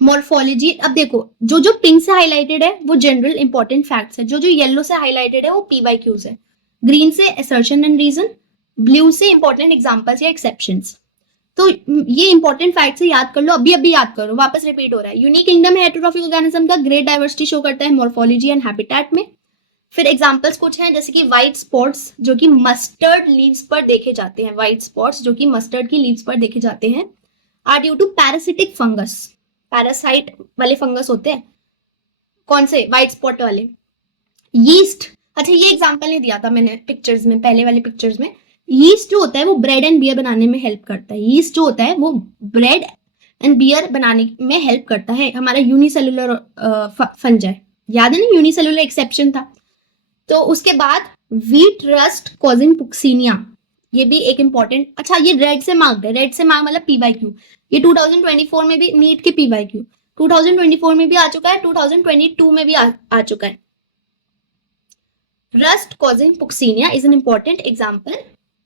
morphology. अब देखो जो जो पिंक से हाईलाइटेड है वो जनरल इंपॉर्टेंट फैक्ट्स है, जो जो येलो से हाईलाइटेड है वो पीवाईक्यूज है, ग्रीन से असर्शन एंड रीजन, ब्लू से इंपॉर्टेंट एग्जांपल्स या एक्सेप्शंस। तो ये इंपॉर्टेंट फैक्ट्स याद कर लो, अभी अभी याद करो, वापस रिपीट हो रहा है। यूनिक किंगडम है हेटेरोट्रॉफिक ऑर्गेनिज्म का, ग्रेट डाइवर्सिटी शो करता है मॉर्फोलॉजी एंड हैबिटेट में। फिर एग्जांपल्स कुछ हैं जैसे कि व्हाइट स्पॉट्स जो कि मस्टर्ड लीव्स पर देखे जाते हैं, व्हाइट स्पॉट्स जो कि मस्टर्ड की लीव्स पर देखे जाते हैं, are due to parasitic fungus, parasite वाले फंगस होते हैं, कौन से, व्हाइट स्पॉट वाले। यीस्ट, अच्छा ये एग्जांपल नहीं दिया था मैंने पिक्चर्स में, पहले वाले पिक्चर्स में। यीस्ट जो होता है वो ब्रेड एंड बियर बनाने में हेल्प करता है, यीस्ट जो होता है वो ब्रेड एंड बियर बनाने में हेल्प करता है, हमारा यूनिसेलुलर फंजाई, याद है ना, यूनिसेलुलर एक्सेप्शन था। तो उसके बाद वीट रस्ट कॉजिंग पुक्सीनिया, ये भी एक इंपॉर्टेंट, अच्छा ये रेड से मार्क्ड है, रेड से मार्क मतलब पीवाईक्यू, ये 2024 में भी नीट के पीवाईक्यू 2024 में भी आ चुका है, 2022 में भी आ चुका है। Rust causing Puccinia is an important example,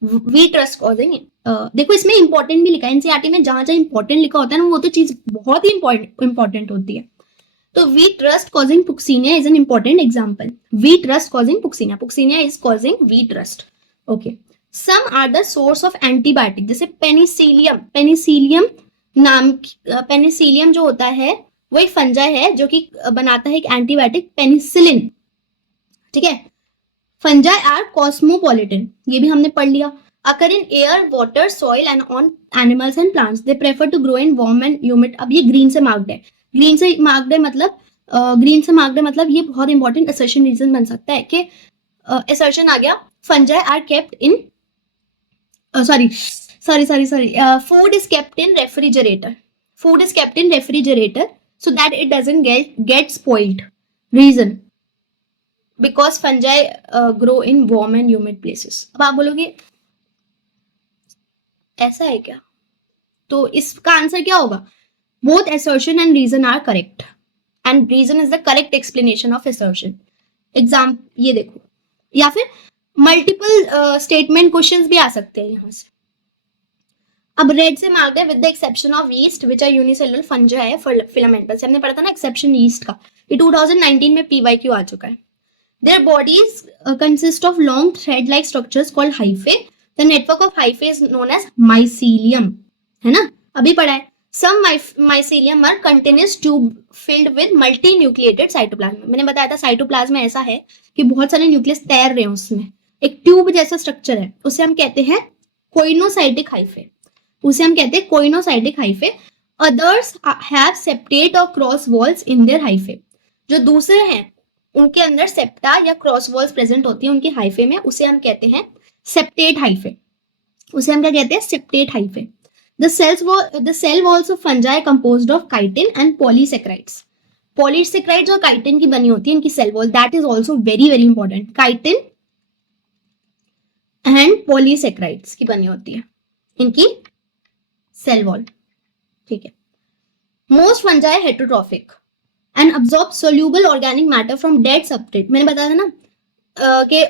wheat rust causing, देखो इसमें इंपॉर्टेंट भी लिखा है, एनसीईआरटी में जहां जहां इंपॉर्टेंट लिखा होता है ना वो तो चीज बहुत ही इंपॉर्टेंट होती है। तो wheat rust causing puccinia is an important example. Wheat rust causing puccinia. Puccinia is causing wheat rust. Okay. Some are the source of antibiotic. जैसे पेनिसिलियम, पेनिसिलियम नाम, पेनिसिलियम जो होता है वो एक फंजाई है जो कि बनाता है एक एंटीबायोटिक पेनिसिलिन, ठीक है। फंजाई आर कॉस्मोपॉलिटन, ये भी हमने पढ़ लिया। Occur in air, water, soil and on animals and plants. They prefer to grow in warm and humid. अब ये ग्रीन से मार्क्ड है, ग्रीन से मार्क्ड है मतलब ग्रीन से मार्क्ड है मतलब ये बहुत इंपॉर्टेंट असर्शन रीजन बन सकता है कि असर्शन आ गया, fungi are kept in food is kept in refrigerator, food is kept in refrigerator so that it doesn't get spoiled. Reason because fungi grow in warm and humid places. अब आप बोलोगे ऐसा है क्या, तो इसका आंसर क्या होगा, both assertion and reason are correct and reason is the correct explanation of assertion. Example ये देखो, या फिर मल्टीपल स्टेटमेंट क्वेश्चंस भी आ सकते हैं यहाँ से। अब रेड से मार्क्ड है with the exception of yeast which are unicellular fungi है फिलामेंटस, हमने पढ़ा था ना एक्सेप्शन यीस्ट का, ये 2019 में पीवाईक्यू आ चुका है। Their bodies consist of long thread-like structures called hyphae the network of hyphae is known as mycelium, है ना, अभी पढ़ा है। Some mycelium are continuous tube filled with multi nucleated cytoplasm. मैंने बताया था साइटोप्लाज्म ऐसा है कि बहुत सारे न्यूक्लियस तैर रहे हैं उसमें, एक ट्यूब जैसा स्ट्रक्चर है, उसे हम कहते हैं कोइनोसाइटिक हाइफे, उसे हम कहते हैं coenocytic hyphae. Others have septate और cross walls in their hyphae, जो दूसरे हैं उनके अंदर सेप्टा या क्रॉस वॉल्स प्रेजेंट होती है उनके हाइफे में, उसे हम कहते हैं सेप्टेट हाइफे, उसे हम क्या कहते हैं, septate hyphae. The cell walls of fungi are composed of chitin and polysaccharides. Polysaccharides और chitin की बनी होती है इनकी cell wall, that is also very very important. Chitin and polysaccharides की बनी होती है इनकी cell wall, ठीक है। Most fungi are heterotrophic and absorb soluble organic matter from dead substrate. मैंने बताया था ना कि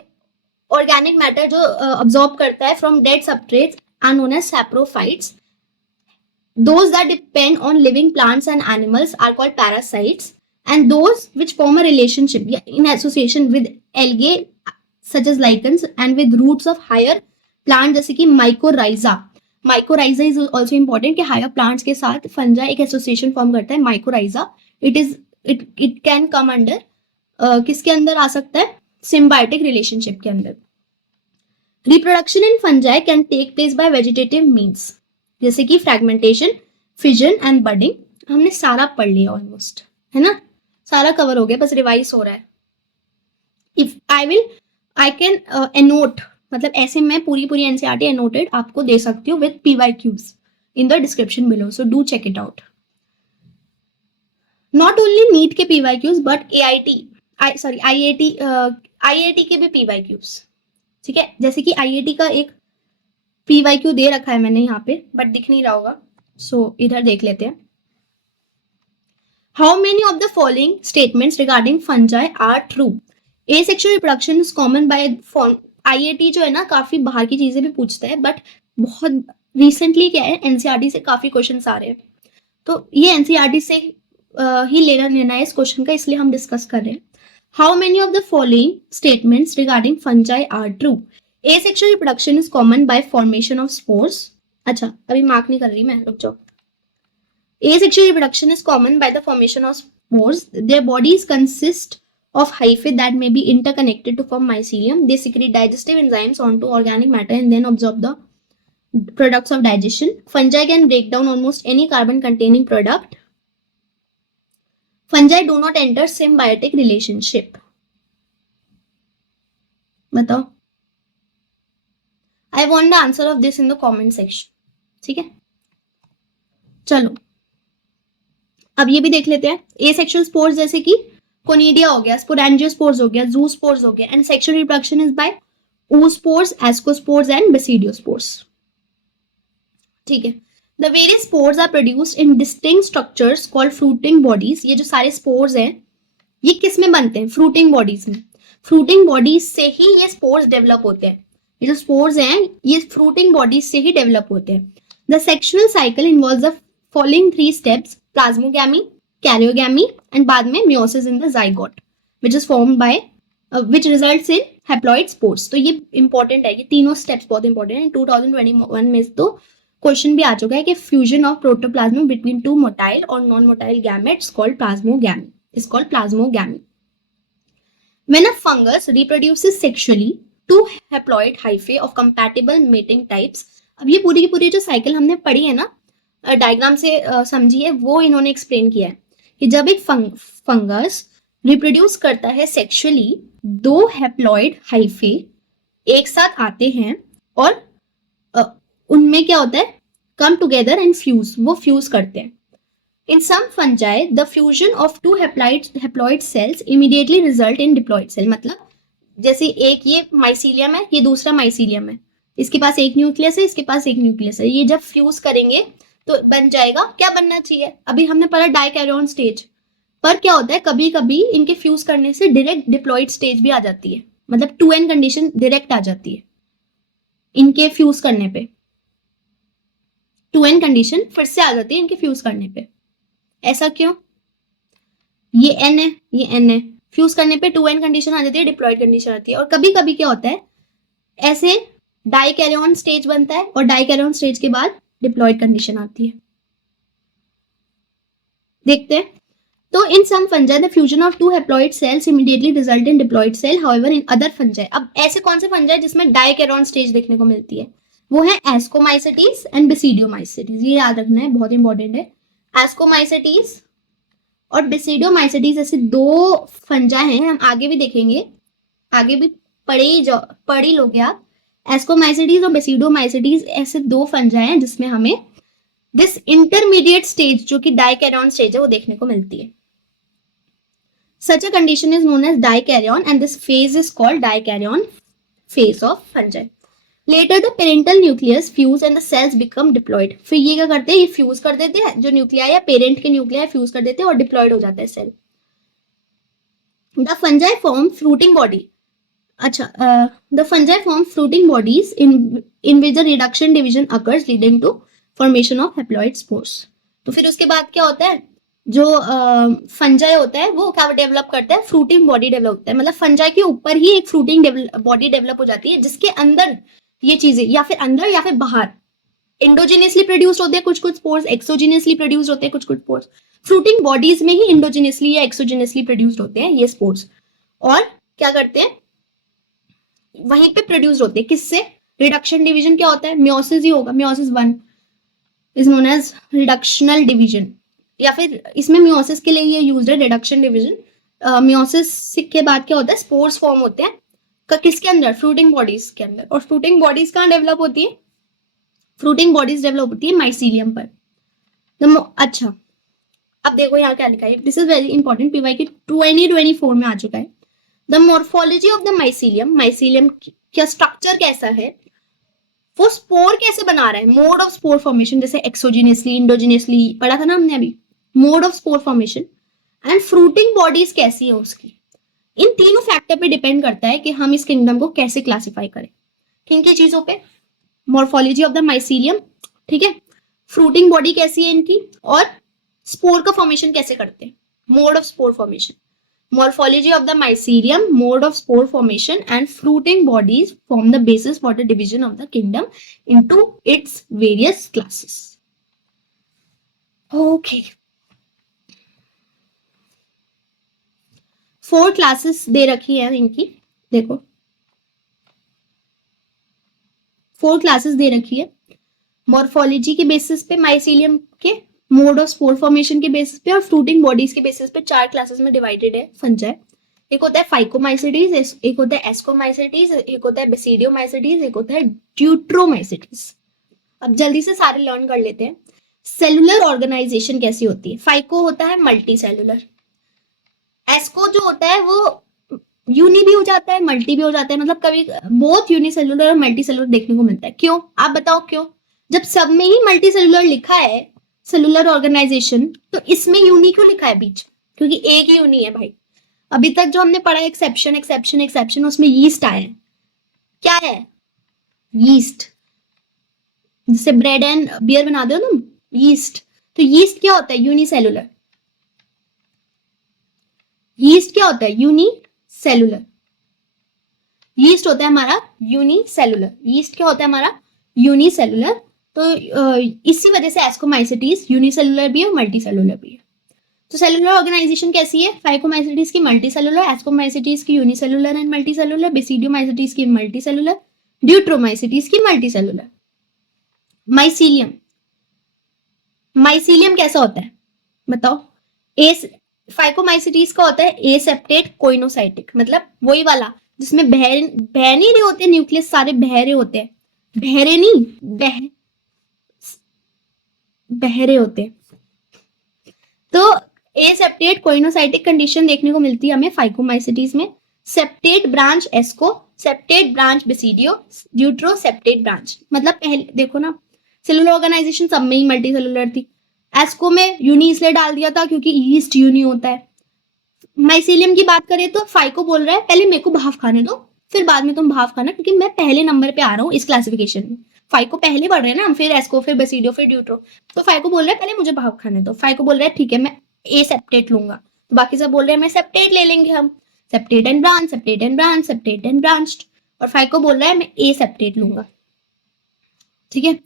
organic matter जो absorb करता है from dead substrates are known as saprophytes. Those that depend on living plants and animals are called parasites, and those which form a relationship in association with algae such as lichens and with roots of higher plant जैसे कि mycorrhiza. Mycorrhiza is also important कि higher plants के साथ fungi एक association form करता है mycorrhiza. It can come under किसके अंदर आ सकता है, symbiotic relationship के अंदर। Reproduction in fungi can take place by vegetative means, जैसे कि फ्रैगमेंटेशन, फिजन एंड बडिंग। हमने सारा पढ़ लिया ऑलमोस्ट, है ना, सारा कवर हो गया, बस रिवाइज हो रहा है। इफ आई कैन एनोट, मतलब ऐसे मैं पूरी एनसीईआरटी एनोटेड आपको दे सकती हूँ with PYQs in the description below, so do check it out. Not only NEET के पीवाईक्यूज बट आईआईटी के भी पीवाईक्यूज, ठीक है। जैसे कि आईआईटी का एक पीवाईक्यू दे रखा है मैंने यहाँ पे, बट दिख नहीं रहा होगा, सो इधर देख लेते हैं। How many of the following statements regarding fungi are true? Asexual reproduction is common by IIT जो है ना, काफी बाहर की चीजें भी पूछता है, बट बहुत रिसेंटली क्या है, एनसीईआरटी से काफी क्वेश्चंस आ रहे हैं, तो ये एनसीईआरटी से ही लेना निर्णय है इस क्वेश्चन का, इसलिए हम डिस्कस कर रहे हैं। How many of the following statements regarding fungi are true? Asexual reproduction is common by formation of spores. अच्छा, अभी मार्क नहीं कर रही मैं, रुक जाओ। Asexual reproduction is common by the formation of spores. Their bodies consist of hyphae that may be interconnected to form mycelium. They secrete digestive enzymes onto organic matter and then absorb the products of digestion. Fungi can break down almost any carbon-containing product. Fungi do not enter symbiotic relationship. बताओ। I want the answer of this in the comment section. ठीक है, चलो अब ये भी देख लेते हैं। एसेक्सुअल स्पोर्स जैसे कि कोनिडिया हो गया, स्पोरेंजियोस्पोर्स हो गया, जूस्पोर्स हो गया, and sexual reproduction is by oospores, ascospores and basidiospores, ठीक है। The various spores are produced in distinct structures called fruiting bodies. ये जो सारे spores हैं ये किस में बनते हैं, fruiting bodies में। fruiting bodies से ही ये spores develop होते हैं, ये जो स्पोर्स हैं ये फ्रूटिंग बॉडीज से ही डेवलप होते हैं। The sexual cycle involves the following 3 steps, plasmogamy, karyogamy and बाद में meiosis in the zygote which is formed by which results in haploid spores. तो ये इंपॉर्टेंट है, ये तीनों स्टेप्स बहुत इंपॉर्टेंट है। 2021 में तो क्वेश्चन भी आ चुका है कि fusion of protoplasm between 2 motile और non motile gametes called plasmogamy is called plasmogamy. When a fungus reproduces sexually, 2 haploid hyphae of compatible mating types. अब ये पूरी की पूरी जो साइकिल हमने पढ़ी है ना, डायग्राम से समझिए, वो इन्होंने एक्सप्लेन किया है कि जब एक फंगस रिप्रोड्यूस करता है सेक्सुअली, 2 हैप्लॉइड हाइफे एक साथ आते हैं और उनमें क्या होता है, कम टुगेदर एंड फ्यूज, वो फ्यूज करते हैं। In some fungi, the fusion of 2 haploid cells immediately result in diploid cell. मतलब जैसे एक ये माइसीलियम है, ये दूसरा माइसीलियम है, इसके पास एक न्यूक्लियस है, इसके पास एक न्यूक्लियस है, ये जब फ्यूज करेंगे तो बन जाएगा, क्या बनना चाहिए, अभी हमने पढ़ा डाइकैरियन स्टेज, पर क्या होता है कभी कभी इनके फ्यूज करने से डायरेक्ट डिप्लॉइड स्टेज भी आ जाती है, मतलब 2n कंडीशन डायरेक्ट आ जाती है इनके फ्यूज करने पे, 2n कंडीशन फिर से आ जाती है इनके फ्यूज करने पे। ऐसा क्यों, ये n है, ये n है, फ्यूज करने पे 2n कंडीशन आ जाती है, डिप्लॉइड कंडीशन आती है। और कभी कभी क्या होता है, ऐसे डाइकैरियन स्टेज बनता है और डाइकैरियन स्टेज के बाद डिप्लॉयड कंडीशन आती है। देखते हैं। तो in some fungi the fusion of two haploid cells immediately result in diploid cell, however in other fungi, अब ऐसे कौन से फंजाई जिसमें डाइकैरियन स्टेज देखने को मिलती है, वो है एस्कोमाइसिटीज एंड बेसिडियोमाइसिटीज। ये याद रखना है, बहुत इंपॉर्टेंट है। एस्कोमाइसिटीज और बेसिडियोमाइसिटीज ऐसे दो फंजाई हैं, हम आगे भी देखेंगे, आगे भी पढ़ ही लोगे आप। एस्कोमाइसिटीज और बेसिडियोमाइसिटीज ऐसे दो फंजाई हैं जिसमें हमें दिस इंटरमीडिएट स्टेज जो कि डाइकैरियन स्टेज है वो देखने को मिलती है। Such a condition is known as dikaryon and this phase is called dikaryon phase of fungi. Later the parental nucleus fuse and the cells become diploid. फिर ये क्या करते हैं, ये फ्यूज कर देते हैं, जो न्यूक्लिया या पेरेंट के न्यूक्लिया फ्यूज कर देते हैं और डिप्लॉयड हो जाता है cell. The fungi form fruiting body. अच्छा, the fungi form fruiting bodies in which the reduction division occurs leading to formation of haploid spores. तो फिर उसके बाद क्या होता है, जो फंजाई होता है वो क्या डेवलप करता है, फ्रूटिंग बॉडी डेवलप होता है, मतलब फंजाई के ऊपर ही एक फ्रूटिंग बॉडी डेवलप हो जाती है जिसके अंदर ये चीजें या फिर अंदर या फिर बाहर इंडोजिनियसली प्रोड्यूस होते हैं कुछ कुछ स्पोर्स, एक्सोजिनियसली प्रोड्यूस होते हैं कुछ कुछ स्पोर्स। फ्रूटिंग बॉडीज में ही इंडोजिनियसली या एक्सोजिनियसली प्रोड्यूस होते हैं ये स्पोर्स, और क्या करते हैं वहीं पे प्रोड्यूस होते हैं, किससे, रिडक्शन डिवीजन क्या होता है, मियोसिस ही होगा, meiosis 1 is known as reductional division, या फिर इसमें मियोसिस के लिए ये यूज्ड है रिडक्शन डिवीजन। मियोसिस के बाद क्या होता है, स्पोर्स फॉर्म होते हैं किसके अंदर, फ्रूटिंग बॉडीज के अंदर, और फ्रूटिंग बॉडीज कहाँ डेवलप होती है, फ्रूटिंग बॉडीज डेवलप होती है माइसीलियम पर। अच्छा, अब देखो यहाँ क्या लिखा है, this is very important, PY की 2024 में आ चुका है। The morphology of the mycelium, mycelium का स्ट्रक्चर कैसा है, वो स्पोर कैसे बना रहा है, मोड ऑफ स्पोर फॉर्मेशन, जैसे एक्सोजिनियसली, इंडोजिनियसली पढ़ा था ना हमने अभी, mode of spore formation, and fruiting bodies कैसी है उसकी, इन तीनों फैक्टर पे डिपेंड करता है कि हम इस किंगडम को कैसे क्लासिफाई करें। किन की चीजों पे, मॉर्फोलॉजी ऑफ द माइसीलियम, ठीक है, फ्रूटिंग बॉडी कैसी है इनकी, और स्पोर का फॉर्मेशन कैसे करते हैं, mode of spore formation. Morphology of the mycelium, mode of spore formation and fruiting bodies form the basis for the division of the kingdom into its various classes. Okay. 4 classes दे रखी है इनकी, देखो 4 classes दे रखी है morphology के basis पे, mycelium के mode of spore formation के बेसिस पे, और फ्रूटिंग बॉडीज के बेसिस पे 4 क्लासेस में डिवाइडेड है फंजाई। एक होता है फाइकोमाइसिटीज, एक होता है एस्कोमाइसिटीज, एक होता है बेसिडियोमाइसिटीज, एक होता है ड्यूट्रोमाइसिटीज। अब जल्दी से सारे लर्न कर लेते हैं। सेलुलर ऑर्गेनाइजेशन कैसी होती है, फाइको होता है मल्टी सेलुलर, एस्को जो होता है वो यूनि भी हो जाता है मल्टी भी हो जाता है, मतलब कभी बोथ यूनिसेलुलर और मल्टी सेलुलर देखने को मिलता है। क्यों, आप बताओ क्यों, जब सब में ही मल्टी सेलुलर लिखा है सेलुलर ऑर्गेनाइजेशन, तो इसमें यूनी क्यों लिखा है बीच, क्योंकि एक ही यूनी है भाई। अभी तक जो हमने पढ़ा एक्सेप्शन एक्सेप्शन एक्सेप्शन, उसमें यीस्ट आया है, क्या है, यीस्ट, जिससे ब्रेड एंड बियर बना दो तुम, यीस्ट। तो यीस्ट क्या होता है, यूनिसेलुलर, यीस्ट क्या होता है, यूनिसेलुलर, यीस्ट होता है हमारा यूनिसेलुलर, यीस्ट क्या होता है हमारा यूनिसेलुलर। तो इसी वजह से एस्कोमाइसिटीज यूनिसेलुलर भी है और मल्टी सेलुलर भी है। तो सेलुलर ऑर्गेनाइजेशन कैसी है, फाइकोमाइसिटीज की मल्टी सेलुलर, एस्कोमाइसिटीज की unicellular and multi cellular, basidiomycetes की मल्टी सेलुलर, ड्यूट्रोमाइसिटीज की मल्टी सेलुलर। माइसीलियम, माइसीलियम कैसा होता है बताओ, फाइकोमाइसिटीज का होता है एसेप्टेट कोइनोसाइटिक, मतलब वही वाला जिसमें बह नहीं रहे होते, न्यूक्लियस सारे बह रहे होते हैं, बहरे नहीं बहरे होते। तो एसेप्टेट कोइनोसाइटिक कंडीशन देखने को मिलती है हमें फाइकोमाइसिटीज में। Septate branch asco, septate branch basidio, deutero septate branch, मतलब पहले देखो ना सेलुलर ऑर्गेनाइजेशन सब में ही मल्टी सेलुलर थी, एस्को में यूनी इसलिए डाल दिया था क्योंकि ईस्ट यूनी होता है। माइसीलियम की बात करें तो फाइको बोल रहा है पहले मेरे को भाव खाने दो, फिर बाद में तुम भाव खाना, क्योंकि मैं पहले नंबर पे आ रहा हूँ इस क्लासिफिकेशन में। फाइको पहले बढ़ रहे हैं ना, फिर एस्को, फिर बेसिडियो, फिर ड्यूट्रो। तो फाइको बोल रहा है पहले मुझे भाव खाने दो, फाइको बोल रहा है ठीक है मैं ए सेप्टेट लूंगा, तो बाकी सब बोल रहे हैं मैं सेप्टेट ले लेंगे हम, septate and branch, septate and branch, septate and branched. और फाइको बोल रहा है मैं ए सेप्टेट लूंगा। ठीक है,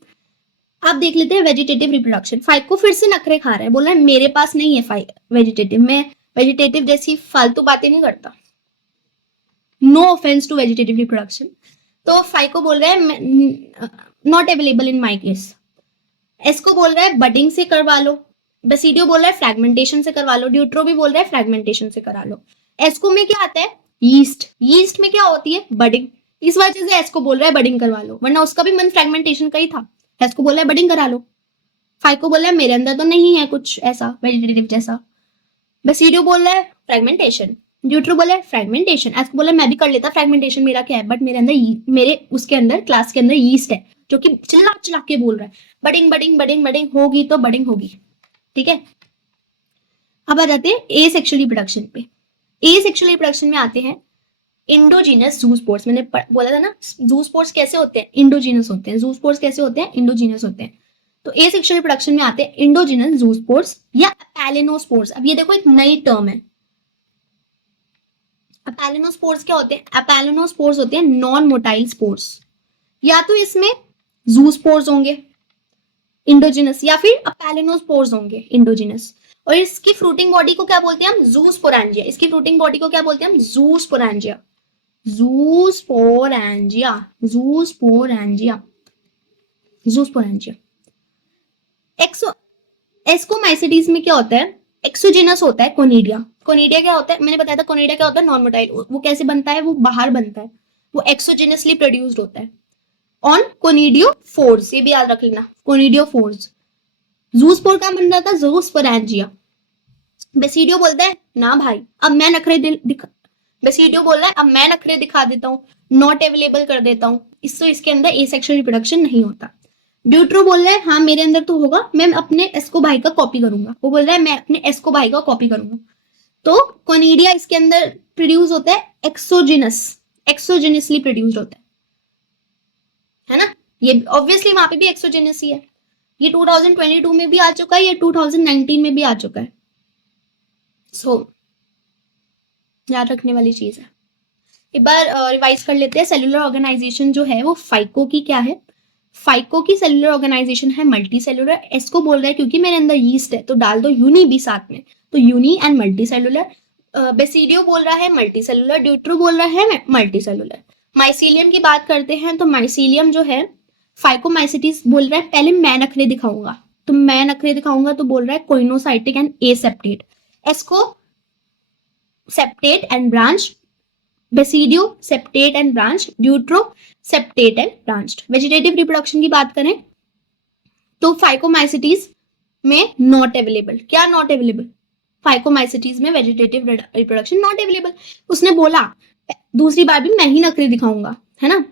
आप देख लेते हैं वेजिटेटिव रिप्रोडक्शन। फाइको फिर से नखरे खा रहा है, बोल रहा है मेरे पास नहीं है वेजिटेटिव, मैं वेजिटेटिव जैसी फालतू बातें नहीं करता। No offense to vegetative reproduction. तो फाइको बोल रहा है not available in my case. Asco बोल रहा है बडिंग से करवा लो, बेसिडियो बोल रहा है फ्रैगमेंटेशन से करवा लो, ड्यूट्रो भी बोल रहा है फ्रैगमेंटेशन से करा लो। एस्को में क्या आता है? यीस्ट। यीस्ट में क्या होती है? बडिंग। इस वजह से एस्को बोल रहा है बडिंग करवा लो, वरना उसका भी मन फ्रैगमेंटेशन का ही था। एस्को बोल रहा है बडिंग करा लो, फाइको बोल रहा है मेरे अंदर तो नहीं है कुछ ऐसा वेजिटेटिव जैसा। बेसिडियो बोल रहा है फ्रैगमेंटेशन, ड्यूट्रो बोला है फ्रैगमेंटेशन, एस्को बोला मैं भी कर लेता फ्रैगमेंटेशन, मेरा क्या है, बट मेरे अंदर मेरे उसके अंदर क्लास के अंदर यीस्ट है जो कि चिल्ला चिल्ला के बोल रहा है बडिंग बडिंग बडिंग बडिंग होगी तो बडिंग होगी। ठीक है, अब आ जाते हैं ए सेक्सुअल रिप्रोडक्शन पे। ए सेक्सुअल रिप्रोडक्शन में आते हैं इंडोजीनस जूस्पोर्स। मैंने बोला था ना जूस्पोर्स कैसे होते हैं? इंडोजीनस होते हैं। जूस्पोर्स कैसे होते हैं? इंडोजीनस होते हैं। तो ए सेक्सुअल रिप्रोडक्शन में आते हैं इंडोजीनस जूस्पोर्स या अपैलिनोस्पोर्स। अब ये देखो एक नई टर्म है। अपैलिनोस्पोर्स क्या होते हैं? अपैलिनोस्पोर्स होते हैं नॉन मोटाइल स्पोर्स। या तो इसमें जूस्पोर्स होंगे इंडोजिनस या फिर अपैलिनोस्पोर्स होंगे इंडोजिनस। और इसकी फ्रूटिंग बॉडी को क्या बोलते हैं हम? जूस्पोरेंजिया। इसकी फ्रूटिंग बॉडी को क्या बोलते हैं हम? जूस्पोरेंजिया। जूस्पोरेंजिया जूस्पोरेंजिया जूस्पोरेंजिया। एस्कोमाइसिटीज में क्या होता है? एक्सोजिनस होता है कोनिडिया। कोनिडिया क्या होता है? मैंने बताया था कोनिडिया क्या होता है? Non motile. वो कैसे बनता है? वो बाहर बनता है, वो एक्सोजिनसली प्रोड्यूस्ड होता है ऑन कोनिडियोफोर्स। ये भी याद रख लेना, कोनिडियोफोर्स। जूस्पोर का बन रहा था? जूस्पोरेंजिया। बेसिडियो बोलता है ना भाई अब मैं नखरे बेसिडियो बोल रहा है अब मैं नखरे दिखा देता हूँ, नॉट अवेलेबल कर देता हूँ, इससे इसके अंदर एसेक्सुअल रिप्रोडक्शन नहीं होता। ड्यूट्रो बोल रहा है हाँ मेरे अंदर तो होगा, मैं अपने एस्को भाई का कॉपी करूंगा। वो बोल रहा है मैं अपने एस्को भाई का कॉपी करूंगा। तो कोनिडिया इसके अंदर प्रोड्यूस होता है एक्सोजिनसली प्रोड्यूस्ड होता है ना। ये ऑब्वियसली वहां पे भी एक्सोजिनस ही है। ये 2022 में भी आ चुका है, ये 2019 में भी आ चुका है। सो याद रखने वाली चीज है। एक बार रिवाइज कर लेते हैं। सेलुलर ऑर्गेनाइजेशन जो है वो फाइको की क्या है? फाइको की सेलुलर ऑर्गेनाइजेशन है मल्टी सेलुलर। एस्को बोल रहा है क्योंकि मेरे अंदर यीस्ट है तो डाल दो यूनी भी साथ में, तो uni and multi cellular. Basidio बोल रहा है मल्टी सेलुलर, ड्यूट्रो बोल रहा है मल्टी सेलुलर। माइसीलियम की बात करते हैं तो माइसीलियम जो है फाइकोमाइसिटीज बोल रहा है पहले मैं नखरे दिखाऊंगा, तो मैं नखरे दिखाऊंगा तो बोल रहा है coenocytic and aseptate. Asco septate and branch, basidio septate and branch, deutero septate and branched. Vegetative reproduction की बात करें तो फाइकोमाइसिटीज में नॉट अवेलेबल। क्या नॉट अवेलेबल? फाइकोमाइसिटीज में वेजिटेटिव रिप्रोडक्शन नॉट अवेलेबल। उसने बोला दूसरी बार भी मैं ही नखरे दिखाऊंगा, है ना।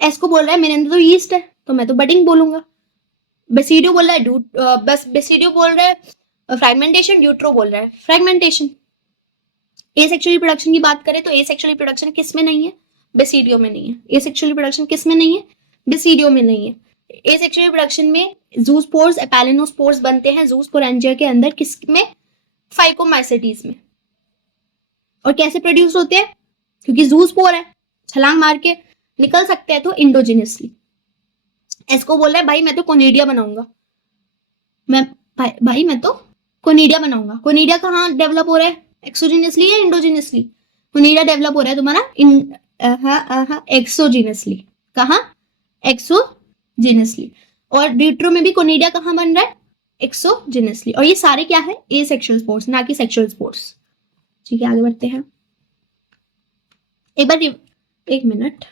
एस्को बोल रहा है मेरे अंदर तो यीस्ट है तो मैं तो बडिंग बोलूंगा। बेसिडियो बोल रहा है बस बेसिडियो बोल रहा है फ्रैगमेंटेशन, ड्यूट्रो बोल रहा है फ्रैगमेंटेशन। एसेक्सुअल रिप्रोडक्शन की बात करें तो एसेक्सुअल रिप्रोडक्शन किस में नहीं है? बेसिडियो में नहीं है। एसेक्सुअल रिप्रोडक्शन किस में नहीं है? बेसिडियो में नहीं है। एसेक्सुअल रिप्रोडक्शन में जूस्पोर्स एपेलिनोस्पोर्स बनते हैं जूस्पोरेंजिया के अंदर, किस में? फाइकोमाइसिटीज में। और कैसे प्रोड्यूस होते हैं? क्योंकि जूस्पोर है, छलांग मार के निकल सकते हैं तो इंडोजिनसली। एस्को बोल रहा है भाई मैं तो कोनिडिया बनाऊंगा, भाई मैं तो कोनिडिया बनाऊंगा। कोनिडिया कहाँ डेवलप हो रहा है? एक्सोजिनसली या इंडोजिनसली? कोनिडिया डेवलप हो रहा है तुम्हारा एक्सोजिनसली। कहाँ? एक्सोजिनसली। और ड्यूट्रो में भी कोनिडिया कहाँ बन रहा है? एक्सोजिनसली। और ये सारे क्या है? एसेक्सुअल स्पोर्स, ना कि सेक्सुअल स्पोर्स। ठीक है, आगे बढ़ते हैं। एक मिनट,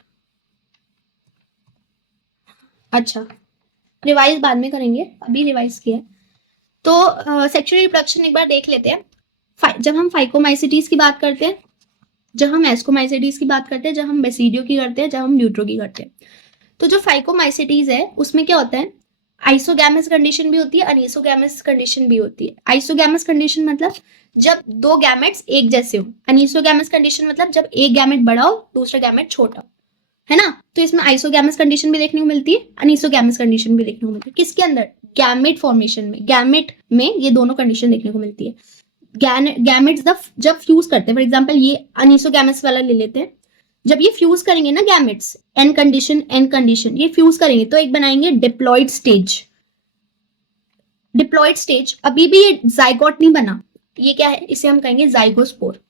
अच्छा रिवाइज बाद में करेंगे, अभी रिवाइज किया। तो सेक्सुअल रिप्रोडक्शन एक बार देख लेते हैं। जब हम फाइकोमाइसिटीज की बात करते हैं, जब हम एस्कोमाइसिटीज की बात करते हैं, जब हम बेसिडियो की करते हैं, जब हम ड्यूट्रो की करते हैं, तो जो फाइकोमाइसिटीज है उसमें क्या होता है? आइसोगैमस कंडीशन भी होती है, अनीसोगैमस कंडीशन भी होती है। आइसोगैमस कंडीशन मतलब जब दो गैमेट्स एक जैसे हो। अनीसोगैमस कंडीशन मतलब जब एक गैमेट बड़ा हो दूसरा गैमेट छोटा हो, है ना। तो इसमें आइसोगैमस कंडीशन भी देखने को मिलती है, अनीसोगैमस कंडीशन भी देखने को मिलती है। किसके अंदर? गैमेट फॉर्मेशन में। गैमेट में ये दोनों कंडीशन देखने को मिलती है। गैमेट्स जब फ्यूज करते हैं, फॉर एग्जांपल ये अनीसोगैमस वाला ले लेते हैं, जब ये फ्यूज करेंगे ना गैमेट्स, एन कंडीशन ये फ्यूज करेंगे तो एक बनाएंगे डिप्लॉइड स्टेज। डिप्लॉइड स्टेज, अभी भी ये जाइगोट नहीं बना, ये क्या है, इसे हम कहेंगे जाइगोस्पोर।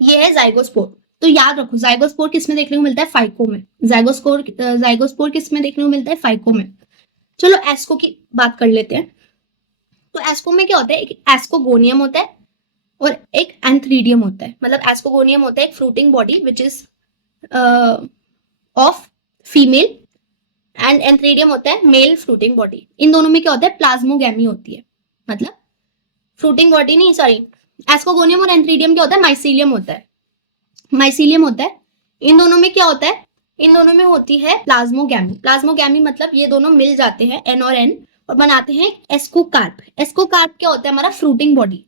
ये है जाइगोस्पोर। तो याद रखो जाइगोस्पोर किस में देखने को मिलता है, फाइको में। जाइगोस्पोर किस में देखने को मिलता है, फाइको में। चलो एस्को की बात कर लेते हैं। तो एस्को में क्या होता है, एक एस्कोगोनियम होता है और एक एंथ्रीडियम होता है। मतलब एस्कोगोनियम होता है एक fruiting body which is of female, and antheridium होता है मेल फ्रूटिंग बॉडी। इन दोनों में क्या होता है, प्लाज्मोगैमी होती है। मतलब फ्रूटिंग बॉडी नहीं, सॉरी, एस्कोगोनियम और एंथ्रीडियम क्या होता है, माइसीलियम होता है। माइसीलियम होता है। इन दोनों में क्या होता है, इन दोनों में होती है प्लाज्मोगैमी। प्लाज्मोगैमी मतलब ये दोनों मिल जाते हैं एन और एन और बनाते हैं एस्कोकार्प। एस्कोकार्प क्या होता है, हमारा फ्रूटिंग बॉडी।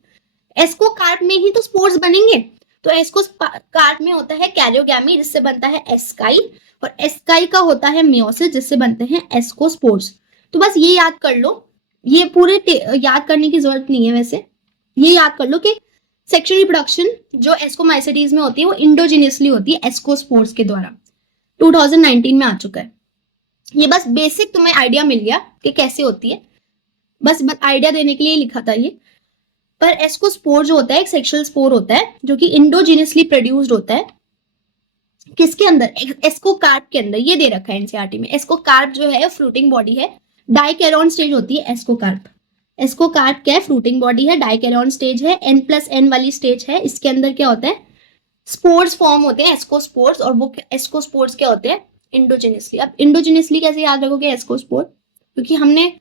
एस्कोकार्प में ही तो स्पोर्स बनेंगे। तो एस्कोकार्प में होता है कैरियोगैमी जिससे बनता है एस्काई, और एस्काई का होता है मियोसिस जिससे बनते हैं एस्कोस्पोर्स। तो बस ये याद कर लो, ये पूरे याद करने की जरूरत नहीं है। वैसे ये याद कर लो कि सेक्सुअल रिप्रोडक्शन जो एस्कोमाइसिटीज में होती है वो इंडोजिनियसली होती है एस्कोस्पोर्स के द्वारा। 2019 में आ चुका है। ये बस बेसिक तुम्हें आइडिया मिल गया कि कैसे होती है, बस आइडिया देने के लिए लिखा था ये। पर एस्कोस्पोर जो होता है एक सेक्सुअल स्पोर होता है जो कि इंडोजिनियसली प्रोड्यूस्ड होता है। किसके अंदर, एस्कोकार्प के अंदर। ये दे रखा है एनसीईआरटी में। एस्कोकार्प जो है फ्रूटिंग बॉडी है, डाइकैरियन स्टेज होती है एस्कोकार्प। एस्कोकार्प क्या है, फ्रूटिंग बॉडी है, डाइकैरियन स्टेज है, N+N वाली स्टेज है। इसके अंदर क्या होता है, स्पोर्स फॉर्म होते हैं एस्कोस्पोर्स, और वो एस्कोस्पोर्स क्या होते हैं, इंडोजिनियसली। अब इंडोजिनियसली कैसे याद रखोगे एस्कोस्पोर, क्योंकि हमने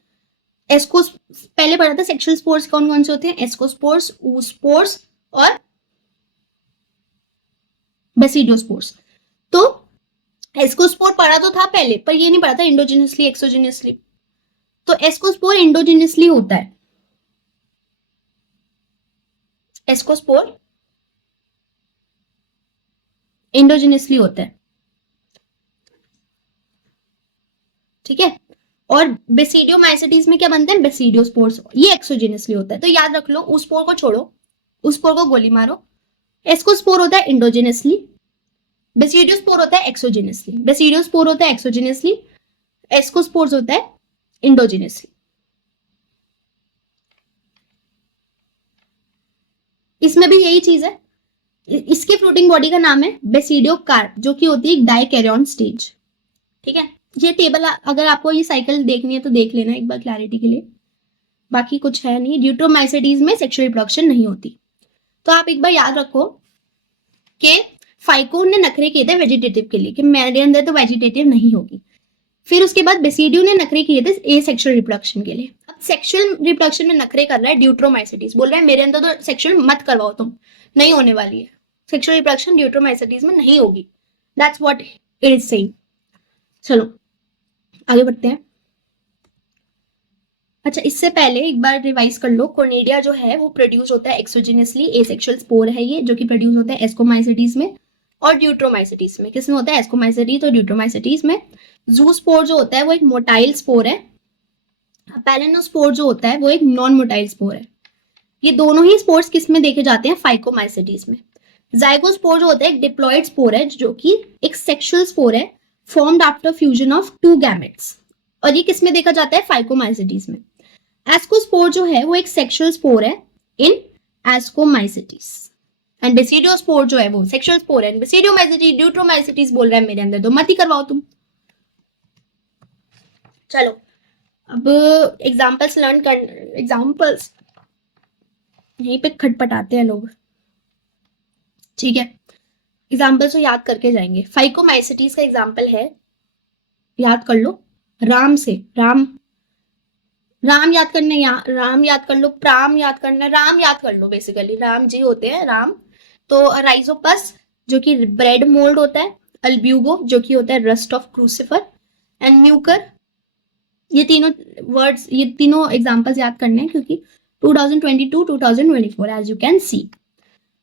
एस्को पहले पढ़ा था सेक्सुअल स्पोर्स कौन कौन से होते हैं, एस्कोस्पोर्स, oospores और बेसिडियोस्पोर्स। तो एस्कोस्पोर पढ़ा तो था पहले, पर ये नहीं पढ़ा था इंडोजिनियसली एक्सोजिनियसली। तो एस्कोस्पोर इंडोजिनियसली होता है। एस्कोस्पोर इंडोजिनियसली होता है, ठीक है। और बेसिडियोमाइसिटीज में क्या बनते हैं, बेसिडियोस्पोर्स, ये एक्सोजिनियसली होता है। तो याद रख लो, उस स्पोर को छोड़ो, उस स्पोर को गोली मारो। एस्कोस्पोर होता है इंडोजिनियसली, बेसिडियोस्पोर होता है एक्सोजिनियसली। बेसिडियोस्पोर होता है एक्सोजिनियसली, एस्कोस्पोर्स होता है इंडोजिनियसली। इसमें भी यही चीज है। इसके फ्रूटिंग बॉडी का नाम है बेसिडियोकार्प, जो कि होती है एक डाइकैरियन स्टेज, ठीक है। ये टेबल अगर आपको ये साइकिल देखनी है तो देख लेना एक बार क्लैरिटी के लिए, बाकी कुछ है नहीं। ड्यूट्रोमाइसिटीज में सेक्सुअल रिप्रोडक्शन नहीं होती। तो आप एक बार याद रखो कि फाइको ने नखरे किए थे वेजिटेटिव के लिए कि मेरे अंदर तो वेजिटेटिव नहीं होगी। फिर उसके बाद बेसिडियो ने नखरे किए थे ए सेक्सुअल रिप्रोडक्शन के लिए। अब सेक्सुअल रिप्रोडक्शन में नखरे कर रहा है ड्यूट्रोमाइसिटीज, बोल रहा है मेरे अंदर तो सेक्सुअल मत करवाओ तुम, नहीं होने वाली है सेक्सुअल रिप्रोडक्शन, ड्यूट्रोमाइसिटीज में नहीं होगी। That's what it is saying. चलो आगे बढ़ते हैं। अच्छा, इससे पहले एक बार रिवाइज कर लो, कोर्नेडिया जो है वो प्रोड्यूस होता है एक्सोजिनियसली, एसेक्सुअल स्पोर है ये, जो कि प्रोड्यूस होता है एस्कोमाइसिटीज में और ड्यूट्रोमाइसिटीज में। किसमें होता है, एस्कोमाइसिटीज और ड्यूट्रोमाइसिटीज में। जूस्पोर जो होता है वो एक मोटाइल स्पोर है, पैलेनोस्पोर जो होता है वो एक नॉन मोटाइल स्पोर है। ये दोनों ही स्पोर्स किस में देखे जाते हैं, फाइकोमाइसिटीज में। जाइगोस्पोर जो होता है एक डिप्लॉइड स्पोर है, जो कि एक सेक्सुअल स्पोर है formed after fusion of 2 gametes, और ये किस में देखा जाता है, फाइकोमाइसिटीज में। एस्कोस्पोर जो है वो एक सेक्सुअल स्पोर है इन एस्कोमाइसिटीज, एंड बेसिडियोस्पोर जो है वो सेक्सुअल स्पोर है इन बेसिडियोमाइसिटीज। ड्यूट्रोमाइसिटीज बोल रहा है मेरे अंदर तो मत ही करवाओ तुम। चलो अब एग्जांपल्स लर्न कर, एग्जांपल्स यहीं पे खटपटाते हैं लोग, ठीक है। एग्जाम्पल्स तो याद करके जाएंगे। फाइकोमाइसिटीज का एग्जाम्पल है, याद कर लो, राम से, राम याद करना है, राम याद कर लो, प्राम याद करना है, राम याद कर लो। बेसिकली राम जी होते हैं राम। तो राइजोपस जो कि ब्रेड मोल्ड होता है, अल्ब्यूगो जो कि होता है रस्ट ऑफ क्रूसिफर, एंड म्यूकर। ये तीनों वर्ड्स, ये तीनों एग्जाम्पल्स याद करने हैं क्योंकि 2022-2024 as you can see.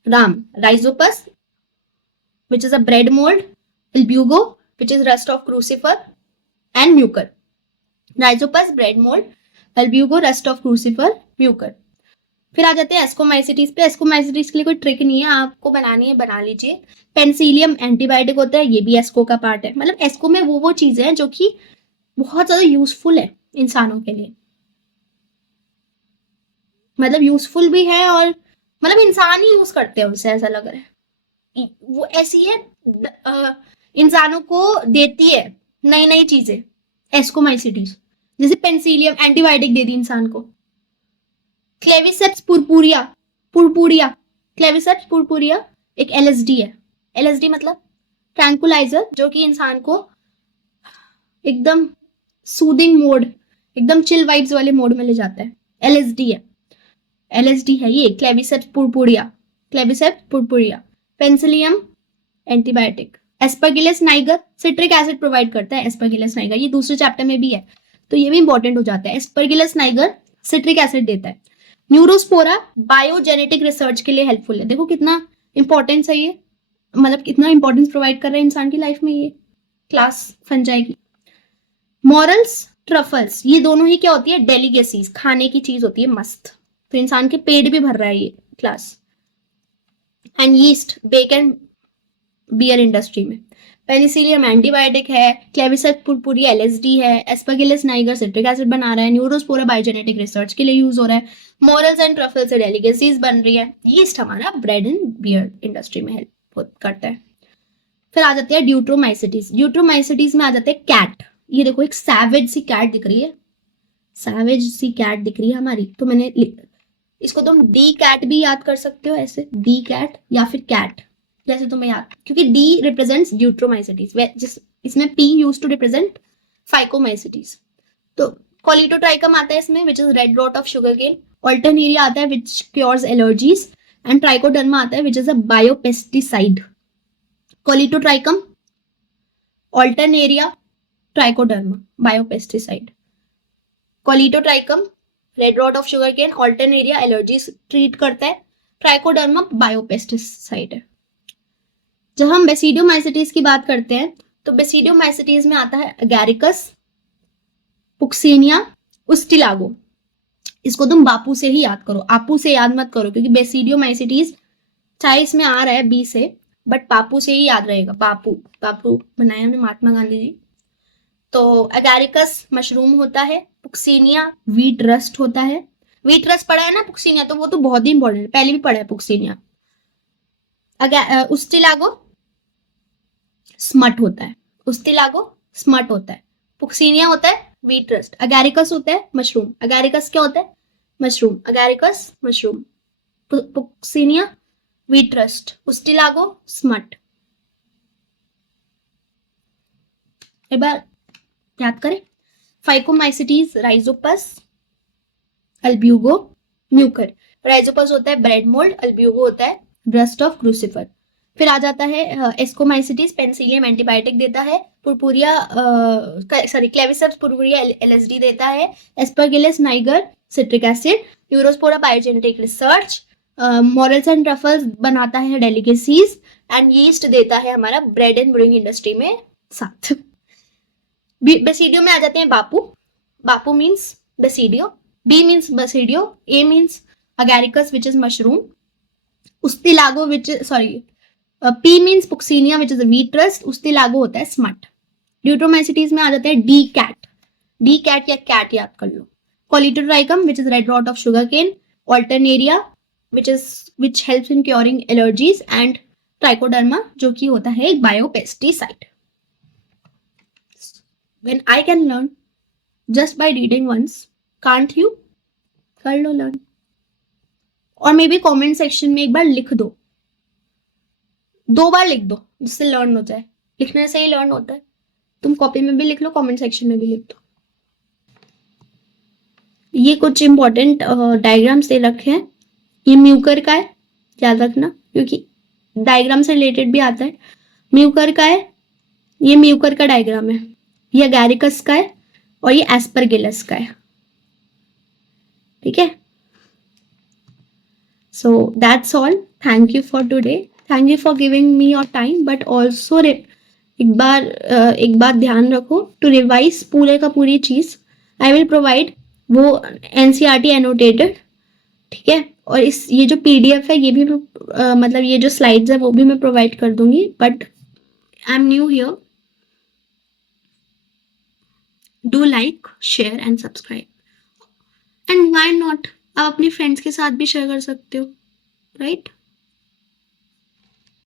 Ram, Rhizopus which is a bread mold, albugo which is rust of crucifer, and mucor. Rhizopus, bread mold, albugo, rust of crucifer, mucor. फिर आ जाते हैं एस्कोमाइसिटीज पे। एस्कोमाइसिटीज के लिए कोई ट्रिक नहीं है, आपको बनानी है बना लीजिए। पेंसिलियम एंटीबायोटिक होता है, ये भी एस्को का पार्ट है। मतलब एस्को में वो चीजें हैं जो कि बहुत ज्यादा यूजफुल है इंसानों के लिए, मतलब यूजफुल भी है और मतलब इंसान ही यूज करते हैं उनसे, ऐसा लग रहा है। वो ऐसी है इंसानों को देती है नई नई चीजें एस्कोमाइसिटीज। जैसे पेंसिलियम एंटीबायोटिक दे दी इंसान को। Claviceps purpurea purpurea Claviceps purpurea एक एलएसडी है। एलएसडी मतलब ट्रैंकुलाइजर, जो कि इंसान को एकदम सूदिंग मोड, एकदम चिल वाइब्स वाले मोड में ले जाता है। एलएसडी है, एलएसडी है ये Claviceps purpurea. Claviceps purpurea. Penicillium antibiotic. Aspergillus niger citric acid provide करता है। एस्परगिलस नाइगर ये दूसरे चैप्टर में भी है, तो ये भी इंपॉर्टेंट हो जाता है। एस्परगिलस नाइगर सिट्रिक एसिड देता है। न्यूरोस्पोरा बायोजेनेटिक रिसर्च के लिए हेल्पफुल है। देखो कितना इंपॉर्टेंस है ये, मतलब कितना इंपॉर्टेंस प्रोवाइड कर रहा है इंसान की लाइफ में, ये क्लास फन जाएगी। मॉरल्स ट्रफल्स ये दोनों ही क्या होती है, डेलीगेसीज, खाने की चीज होती है मस्त, तो इंसान के पेट भी भर रहा है ये class. And yeast baking beer industry में। पेनिसिलियम एंटीबायोटिक है। क्लेविसेप्स पुरपुरिया एलएसडी है। एस्परगिलस नाइगर सिट्रिक एसिड बना रहा है। न्यूरोस्पोरा बायोजेनेटिक रिसर्च के लिए यूज हो रहा है। मॉरल्स एंड ट्रफल से डेलिकेसीज बन रही है। यीस्ट हमारा ब्रेड एंड बियर इंडस्ट्री में हेल्प करता है। फिर आ जाती है ड्यूट्रोमाइसिटीज। ड्यूट्रोमाइसिटीज में आ जाते हैं कैट। ये देखो एक सैवेज सी कैट दिख रही है, सैवेज सी कैट दिख रही है हमारी, तो मैंने इसको तुम डी कैट भी याद कर सकते हो, ऐसे डी कैट या फिर कैट जैसे तुम्हें याद, क्योंकि डी रिप्रेजेंट्स ड्यूट्रोमाइसिटीज, जिस इसमें पी यूज टू रिप्रेजेंट फाइकोमाइसिटीज। तो कॉलिटोट्राइकम आता है इसमें, which is red rot of sugar cane. Alternaria आता है which cures allergies. And Trichoderma आता है which is a biopesticide. Colletotrichum, Alternaria, Trichoderma, biopesticide. Colletotrichum red rot of sugar cane, Alternaria allergies treat करता है, trichoderma biopesticide है। जब हम basidiomycetes की बात करते हैं तो बेसिडियोमाइसिटीज में आता है अगैरिकस, पुक्सिनिया, उस्टिलागो। इसको तुम बापू से ही याद करो, आपू से याद मत करो, क्योंकि बेसिडियोमाइसिटीज चाहे इसमें आ रहा है बी से, बट पापू से ही याद रहेगा। बापू, बापू बनाया हमने महात्मा गांधी जी। तो अगैरिकस मशरूम होता है। पुक्सिनिया व्हीट रस्ट होता है। व्हीट रस्ट पढ़ा है ना पुक्सिनिया, तो वो तो बहुत ही इंपॉर्टेंट है, पहले भी पढ़ा है पुक्सिनिया। उस्टिलागो स्मट होता है, उस्टिलागो स्मट होता है। पुक्सिनिया होता है व्हीट रस्ट। अगैरिकस होता है मशरूम। अगैरिकस क्या होता है, mushroom. Agaricus mushroom. Puccinia wheat rust, Ustilago smut. एक बार याद करें, phycomycetes Rhizopus, Albugo, Mucor. Rhizopus होता है ब्रेड मोल्ड, अल्ब्यूगो होता है रस्ट ऑफ क्रूसिफर। फिर आ जाता है एस्कोमाइसिटीज, पेंसिलियम एंटीबायोटिक देता है। पुरपुरिया क्लेविसेप्स पुरपुरिया एलएसडी देता है। Aspergillus niger citric acid. Neurospora biogenetic research. Morals and truffles बनाता है डेलिकेसीज। एंड यीस्ट देता है हमारा ब्रेड एंड ब्रूइंग इंडस्ट्री में साथ। बेसिडियो में आ जाते हैं Bapu. Bapu means basidio, B means basidio, A means Agaricus which is mushroom, Ustilago which sorry P means Puccinia which is wheat rust, Ustilago होता है स्मट। ड्यूट्रोमाइसिटीज में आ जाते हैं डी कैट। डी कैट या कैट याद कर लो। Colletotrichum which is red rot of sugar cane. Alternaria which helps in curing allergies. And Trichoderma जो कि होता है एक biopesticide. When I can learn just by reading once, can't you? कर लो लर्न। और मे बी कॉमेंट सेक्शन में एक बार लिख दो, 2 बार लिख दो, जिससे लर्न हो जाए। लिखने से ही लर्न होता है। तुम कॉपी में भी लिख लो, कमेंट सेक्शन में भी लिख दो। ये कुछ इंपॉर्टेंट डायग्राम्स दे रखे हैं। ये म्यूकर का है, याद रखना, क्योंकि डायग्राम से रिलेटेड भी आता है। म्यूकर का है, ये म्यूकर का डायग्राम है। ये अगैरिकस का है और ये एस्परगिलस का है, ठीक है। So that's all. Thank you for today, thank you for giving me your time, but also एक बार ध्यान रखो, टू रिवाइज पूरे का पूरी चीज आई विल प्रोवाइड वो एनसीईआरटी एनोटेटेड, ठीक है। और इस ये जो पीडीएफ है ये भी मैं मतलब ये जो स्लाइड्स है वो भी मैं प्रोवाइड कर दूंगी, but I am new here, do like share and subscribe, and why not आप अपने फ्रेंड्स के साथ भी शेयर कर सकते हो, राइट?